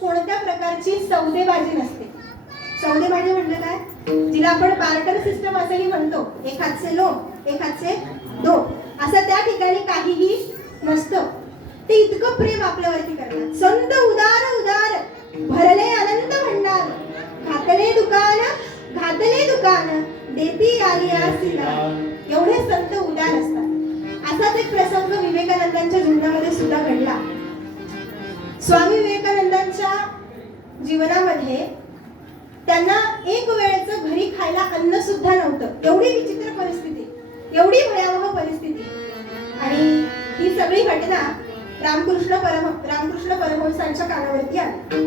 कोणत्या प्रकारची सौदेबाजी नसते. सौदेबाजी म्हणजे काय, जिला आपण बार्टर सिस्टम असंही म्हणतो, एक हातचे लो एक हातचे दो, असं त्या ठिकाणी काहीही नसतं. ते इतकं प्रेम आपल्यावरती करतात. संत उदार उदार भरले अनंत भंडार, घातले दुकान देती आली आसिला. एवढे संत उदार असतात. असाच एक प्रसंग विवेकानंदांच्या जीवनामध्ये सुद्धा घडला. स्वामी विवेकानंदांच्या जीवनामध्ये त्यांना एक वेळेचं घरी खायला अन्न सुद्धा नव्हतं. एवढी विचित्र परिस्थिती, एवढी भयावह परिस्थिती. आणि ही सगळी घटना रामकृष्ण परमहंसांच्या कानावरती आली.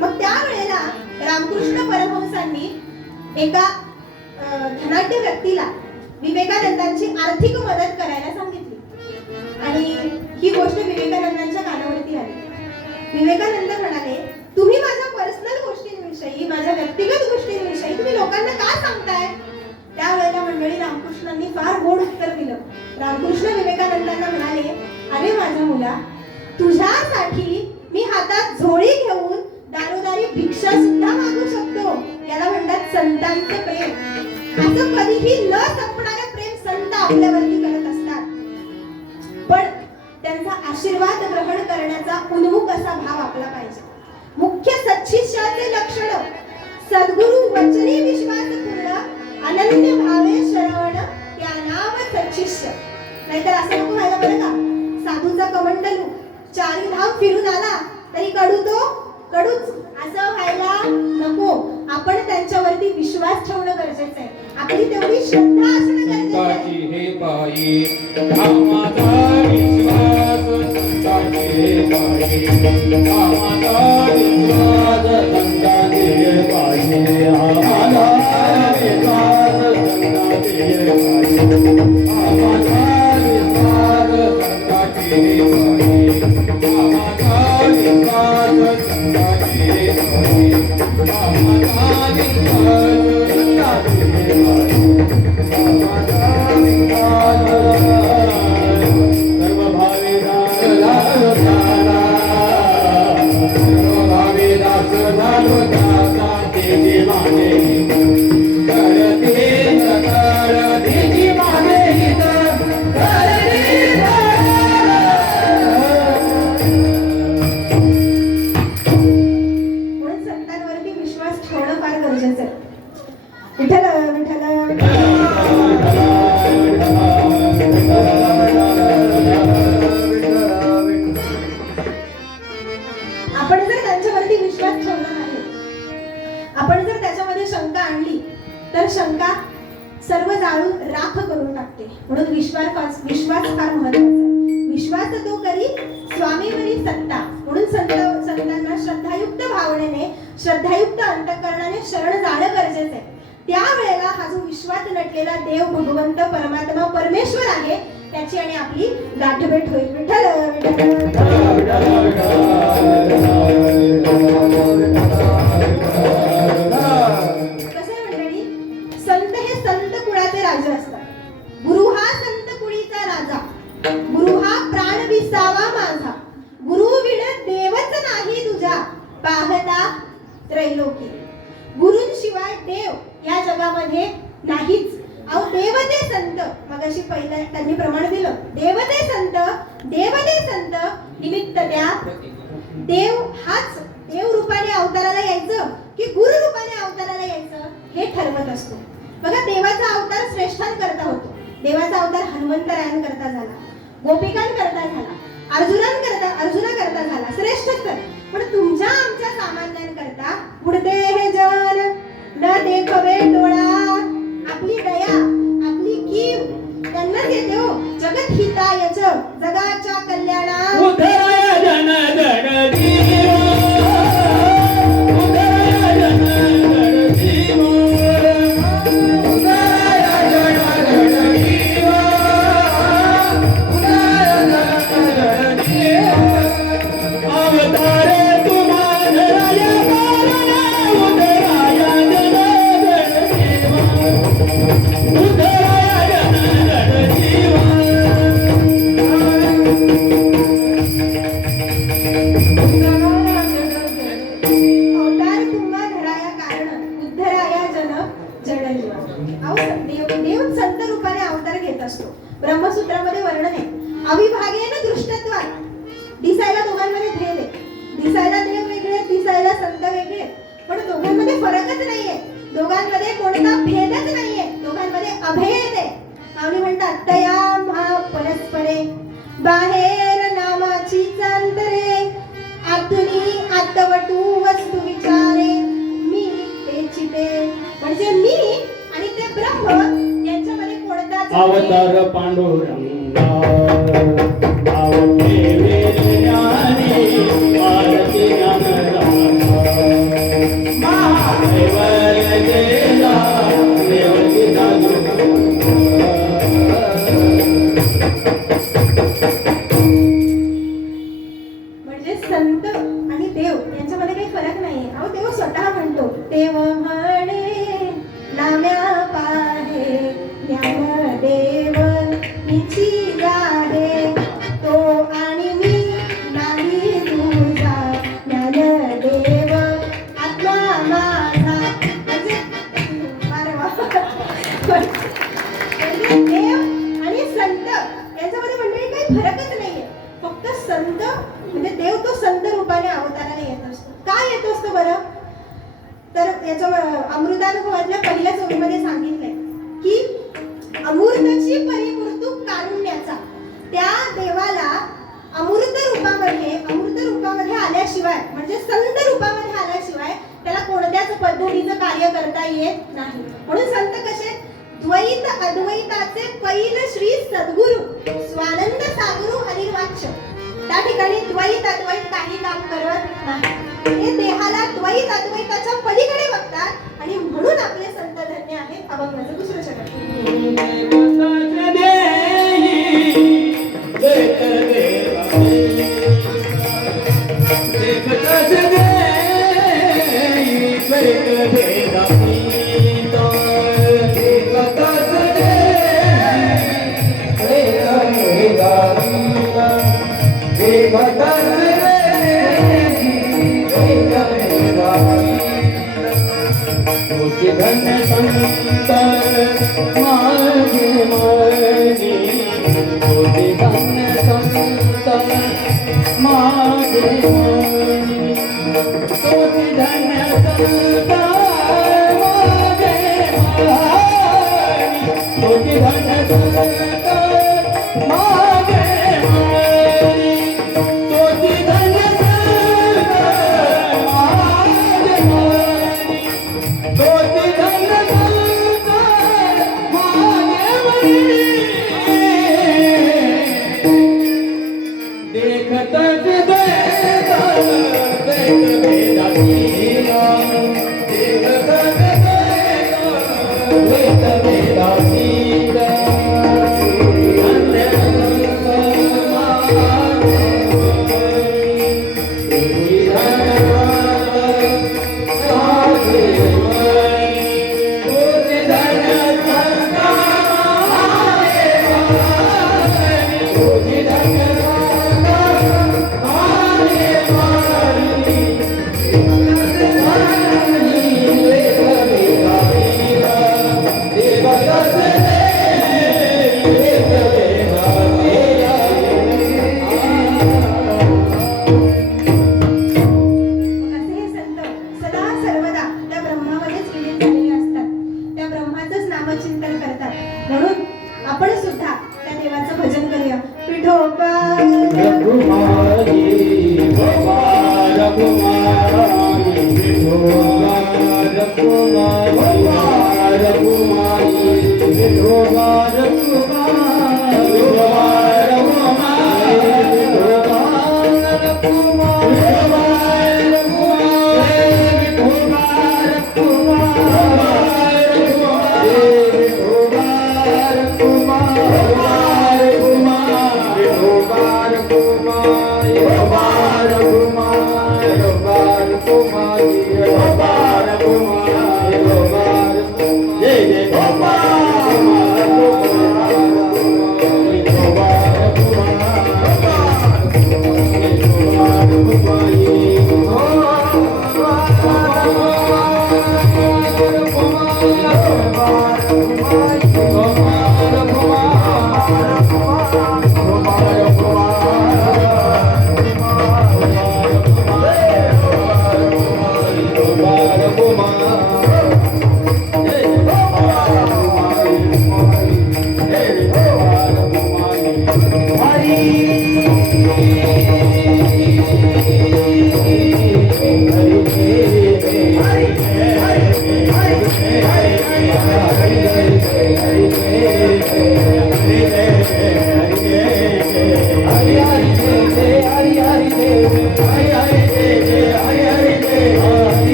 मग त्यावेळेला रामकृष्ण परमहंसांनी एका धनाढ्य व्यक्तीला विवेकानंदांची आर्थिक मदत करायला सांगितली आणि ही गोष्ट विवेकानंदांच्या कानावरती आली. विवेकानंद म्हणाले, तुम्ही माझ्या पर्सनल गोष्टींविषयी, माझ्या व्यक्तिगत गोष्टींविषयी तुम्ही लोकांना का सांगताय? त्यावेळेला मंडळी रामकृष्णांनी फार गोड उत्तर दिलं. रामकृष्ण विवेकानंदांना म्हणाले, अरे माझ्या मुला, तुझ्यासाठी मी हातात झोळी घेऊन दारोदारी भिक्षा सुद्धा मागू शकतो. याला म्हणतात संतांचं प्रेम. असं कधीही न संपणारे प्रेम संत आपल्यावरती करत असतात. पण त्यांचा आशीर्वाद ग्रहण करण्याचा उन्मुख असा भाव आपला पाहिजे. मुख्य सच्छिष्याचे लक्षण सद्गुरु वचनी विश्वास पूर्ण, अनन्य भावे श्रवण, त्या नाम सच्छिष्य. नाहीतर असं नको व्हायला बरं का. साधूचा कमंडलू चारी धाम फिरून आला तरी कडूच असं व्हायला नको. आपण त्यांच्यावरती विश्वास ठेवणं गरजेचं आहे. आपली तेवढी श्रद्धा असणं गरजेचं आहे. हे पायी आम्हाला विश्वास संतांचे पायी, आम्हाला विश्वास संतांचे पायी, आम्हाला विश्वास संतांचे पायी, आम्हाला विश्वास संतांचे पायी, आम्हाला विश्वास संतांचे पायी, आम्हाला विश्वास शंका सर्व जाळून राख करून टाकते. म्हणून विश्वास फार महत्वाचा आहे. विश्वास तो करी स्वामीवरी सत्ता. म्हणून संतांना श्रद्धायुक्त भावनेने, श्रद्धायुक्त अंतःकरणाने शरण जाणं गरजेचं आहे. त्यावेळेला हा जो विश्वास नटलेला देव, भगवंत, परमात्मा, परमेश्वर आहे, त्याची आणि आपली गाठभेट होईल. विठ्ठल राजा असतात. गुरु हा संत कुळीचा राजा. गुरु हा प्राण विसावा माझा, गुरु विण देवच नाही तुझा, पाहता त्रैलोकी. गुरूंशिवाय देव या जगामध्ये नाहीच. अहो देवते संत, मगाशी पहिलं त्यांनी प्रमाण दिलं, देवते संत निमित्त द्या. देव हाच देव रूपाने अवताराला यायचं की गुरु रूपाने अवताराला यायचं हे ठरवत असतो. बघा देवाचा अवतार श्रेष्ठांकरता होतो. देवाचा अवतार हनुमंतरायांकरता झाला, गोपिकांकरता झाला, अर्जुनाकरता झाला, श्रेष्ठच तर. पण तुमच्या आमच्या सामान्यांकरता उडते हे जन न देखवे डोळा, आपली दया आपली कीव त्यांनाच येते हो. जगत हितायच जगाच्या कल्याणा उद्धराय जन जन जीव, उद्धराय जन जन जीव, उद्धराय जन जन जीव, उद्धराय जन जन जीव. अवतारे तुम्हारा या कारण, उद्धराय जन जन जीव, उद्धराय जन जन जीव. अवतार तुम्हा धराया कारण, उद्धराया जन जडजीव. अहो देव संत रूपाने अवतार घेत असतो. ब्रह्मसूत्रामध्ये वर्णन आहे, अविभागेन दृष्टत्वात. दिसायला दोघांमध्ये भेद आहे, दिसायला देव वेगळे, दिसायला संत वेगळे, पण दोघांमध्ये फरकच नाहीये, दोघांमध्ये कोणता भेदच नाहीये, दोघांमध्ये अभेद आहे. माऊली म्हणतात तया महा परस्परे, बाहेर नामाची अंतरे, आतुनी आतवटू वस्तू विचारे, मी तेची ते. म्हणजे मी आणि ते ब्रह्म यांच्यामध्ये कोणताच अवतार पांडुरंगा, आवते वेल्याने, आरती ज्ञानराजा, महादेवर गेला, देवकी जागृत. म्हणजे संत आणि देव यांच्यामध्ये काही फरक नाहीये. अहो देव स्वतः म्हणतो, देव म्हणे नाम्या पाहे ज्ञानदेव निची आहे, तो आणि मी नाही तुझा, ज्ञानदेव आत्मा माझा. म्हणजे अरे वा. म्हणजे देव आणि संत यांच्यामध्ये मंडळी काही फरकच नाहीये. फक्त संत म्हणजे देव तो संत रूपाने अवताराला येत असतो. काय येत असतो बरं? तर याच्या अमृतानुभवातल्या पहिल्या ओळीमध्ये सांगितलंय की अमृतची परिपूर्तू कारुण्याचा. त्या देवाला अमृत रूपामध्ये आल्याशिवाय म्हणजे संत रूपामध्ये आल्याशिवाय त्याला कोणत्याच पद्धतीचं कार्य करता येत नाही. म्हणून संत कसे? द्वैत अद्वैताचे पैल श्री सद्गुरु स्वानंद सागुरु अनिर्वाच्य. त्या ठिकाणी द्वैत अद्वैत काही काम करत नाही. ते देहाला द्वैत अद्वैताच्या पलीकडे बघतात आणि म्हणून आपले संत धन्य आहेत. अभंगाचं दुसरं शकत धन्य संत माझे मनी, धन्य संत माझे मनी, धन्य संत माझे मनी, धन्य संत माझे मनी, धन्य संत माझे मनी. देखत देता विठोबा रघुमाई बाबा रघुमाई विठोबा रघुमाई बाबा रघुमाई विठोबा रघुमाई विठोबा रघुमाई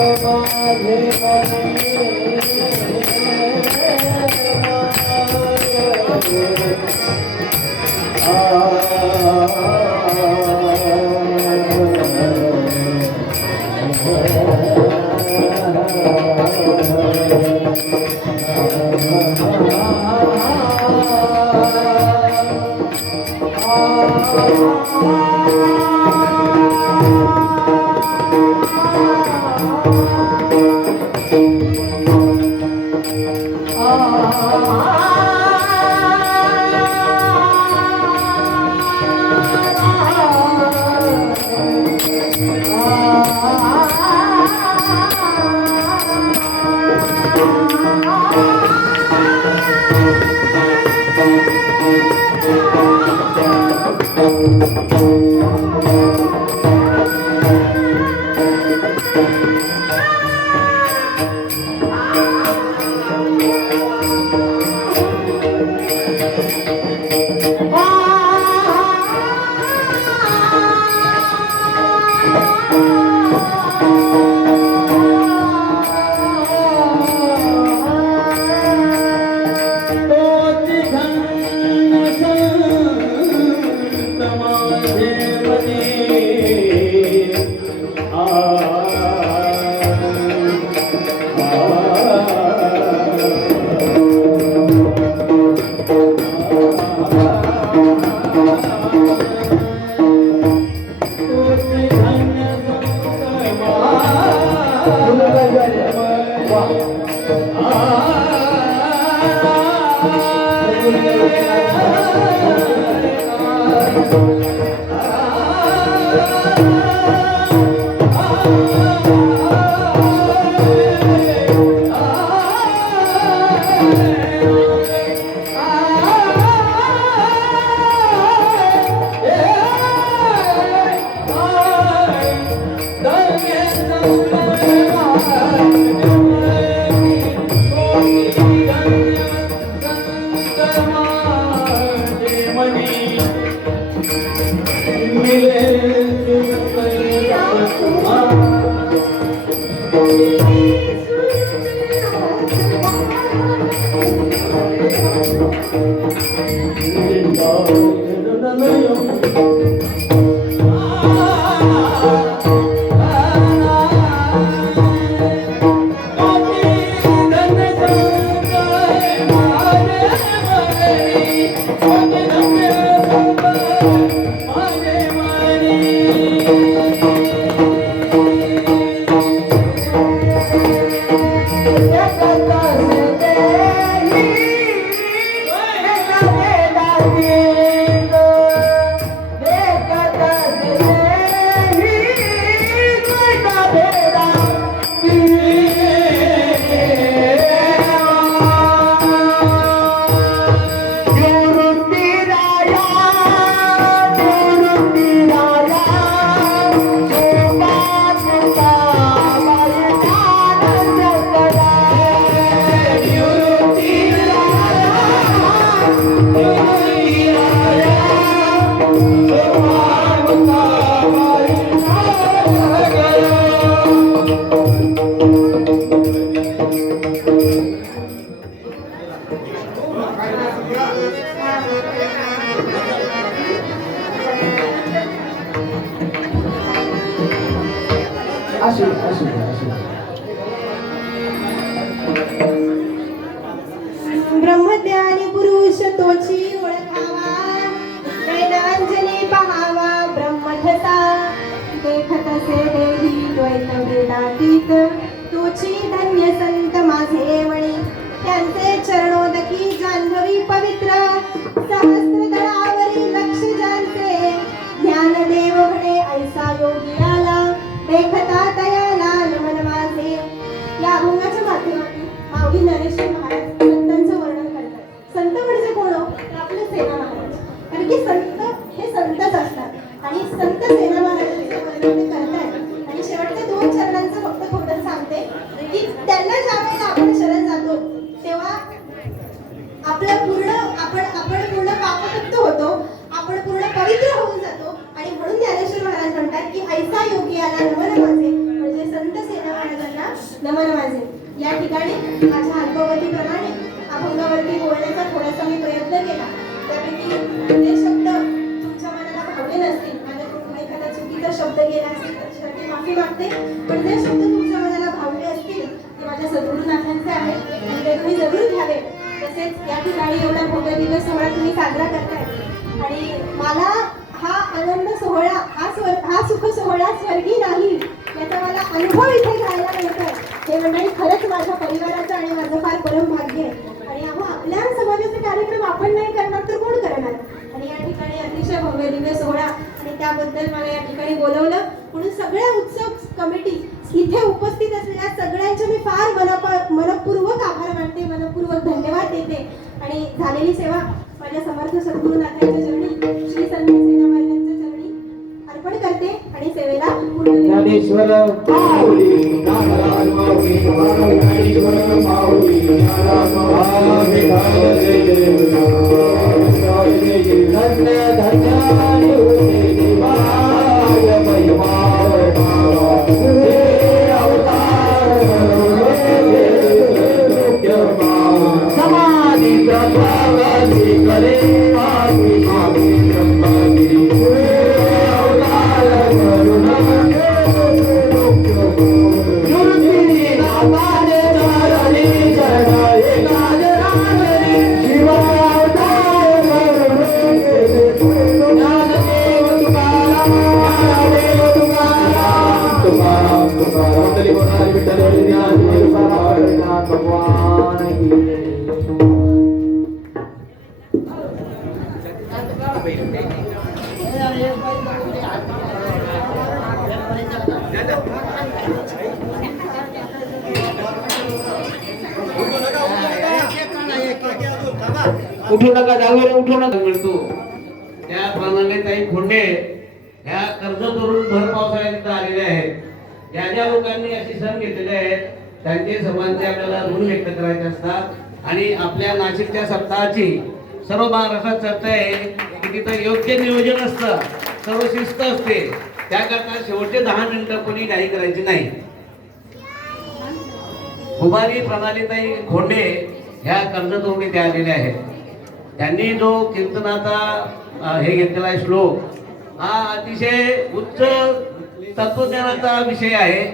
विठोबा ब्रह्मज्ञानी पुरुष तोची ओळखावा, वेदांजली पहावा ब्रह्मठसा, देखत से देही द्वैत वेदातीत, तोची धन्य संत माझे मणी, त्यांचे चरणोदकी जान्हवी पवित्र, सहस्त्रदळावरी लक्ष ज्यांचे, ज्ञानदेव म्हणे ऐसा योगी आला, देखता तयाला नमन माझे. या अभंगाच्या माध्यमातून माऊली ज्ञानेश्वर महाराज संतांचं वर्णन करतात. संत म्हणजे कोण? आपले सेना महाराज. कारण की संत हे संतच असतात आणि संत सेना महाराजांचं वर्णन ते करतात. आणि शेवटच्या 2 चरणांचं फक्त थोडं सांगते की त्यांना ज्या वेळेला आपण शरण जातो तेव्हा आपलं आपण पूर्ण पापमुक्त होतो, आपण पूर्ण पवित्र होऊन जातो. आणि म्हणून ज्ञानेश्वर महाराज म्हणतात की ऐसा योगी आला नमन माझे, म्हणजे संत सेना महाराजांना नमन माझे. या ठिकाणी माझ्या अल्पवतीप्रमाणे अभंगावरती बोलण्याचा थोडासा मी प्रयत्न केला. त्यापैकी ते शब्द तुमच्या मनाला भावले नसतील, माझ्याकडून एखादा चुकीचा शब्द गेला असेल तर त्यासाठी माफी मागते. पण जे शब्द तुमच्या मनाला भावले असतील ते माझ्या सद्गुरुनाथांचे आहेत आणि ते तुम्ही जरूर घ्यावे. तसेच या ठिकाणी एवढा भव्य दिवस सोहळा तुम्ही साजरा करताय आणि मला हा आनंद सोहळा हा सुख सोहळा स्वर्गी नाही याचा मला अनुभव इथे घ्यायला मिळतोय. हे मंडळी खरंच माझ्या परिवाराचं आणि माझं फार परम भाग्य आहे. आणि आपल्या समाजाचे कार्यक्रम आपण नाही करणार तर कोण करणार. आणि या ठिकाणी अतिशय भव्य दिव्य सोहळा आणि त्याबद्दल मला या ठिकाणी बोलवलं म्हणून सगळ्या उत्सव कमिटी इथे उपस्थित असलेल्या सगळ्यांचे मी फार मनपूर्वक आभार मानते, मनपूर्वक धन्यवाद देते. आणि झालेली सेवा माझ्या समर्थ सद्गुरुनाथांच्या चरणी, श्री संत सेना महाराजांच्या चरणी अर्पण करते आणि सेवेला पूर्ण ज्ञानेश्वर माऊली नामराज माऊली ज्ञानेश्वर माऊली धन्य धन्य समाधि प्रभावती करे उठू नका जागेवर उठू नका मिळतो त्याप्रमाणे काही खोंडे ह्या कर्जतवरून भर पावसाळ्यात आलेले आहेत. ज्या लोकांनी अशी सण घेतलेले आहेत त्यांचे सर्वांचे आपल्याला ऋण व्यक्त करायचे असतात आणि आपल्या नाशिकच्या सप्ताहाची सर्व महाराष्ट्रात चर्चा आहे की तिथं योग्य नियोजन असतं, सर्व शिस्त असते. त्याकरता शेवटचे 10 मिनिटं कोणी काही करायची नाही. कुमारी प्रणालीताई खोंडे ह्या कर्जतवरून इथे आलेल्या आहेत. त्यांनी जो कीर्तनाचा हे घेतलेला आहे श्लोक, हा अतिशय उच्च तत्वज्ञानाचा विषय आहे.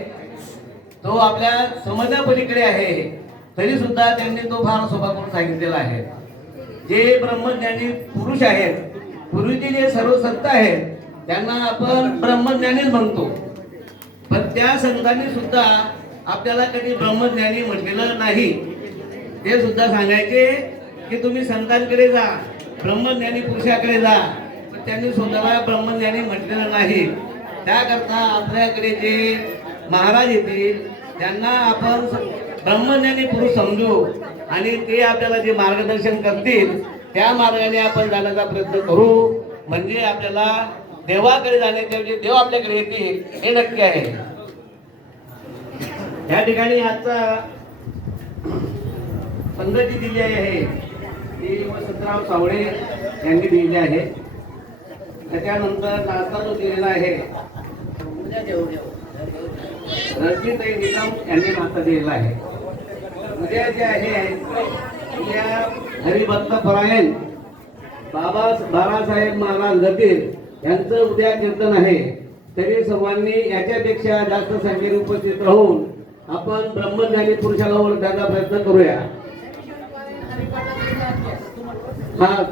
तो आपल्या समजण्यापलीकडे आहे, तरी सुद्धा त्यांनी तो फार सोपा करून सांगितलेला आहे. जे ब्रह्मज्ञानी पुरुष आहेत, पूर्वीचे जे सर्व संत आहेत त्यांना आपण ब्रह्मज्ञानीच म्हणतो, पण त्या संतांनी सुद्धा आपल्याला कधी ब्रह्मज्ञानी म्हटलेलं नाही. ते सुद्धा सांगायचे की तुम्ही संतांकडे जा, ब्रह्मज्ञानी पुरुषाकडे जा, पण त्यांनी स्वतःला ब्रह्मज्ञानी म्हटलेलं नाही. त्याकरता आपल्याकडे जे महाराज येतील त्यांना आपण ब्रह्मज्ञानी पुरुष समजू आणि ते आपल्याला जे मार्गदर्शन करतील त्या मार्गाने आपण जाण्याचा प्रयत्न करू. म्हणजे आपल्याला देवाकडे जाण्याच्या जे देव आपल्याकडे येतील हे नक्की आहे. या ठिकाणी आजचा पंगती दिली आहे ती वसंतराव सावळे यांनी दिलेली आहे. त्याच्यानंतर नाश्ता जो दिलेला आहे रजनीताई निकम यांनी नाश्ता दिलेला आहे. उद्या जे आहे उद्या हरिभक्त परायण बाबासाहेब महाराज गतीर यांचं उद्या कीर्तन आहे. तरी सर्वांनी याच्यापेक्षा जास्त संख्येने उपस्थित राहून आपण ब्रह्मज्ञानी पुरुषाला ओळखण्याचा प्रयत्न करूया. हा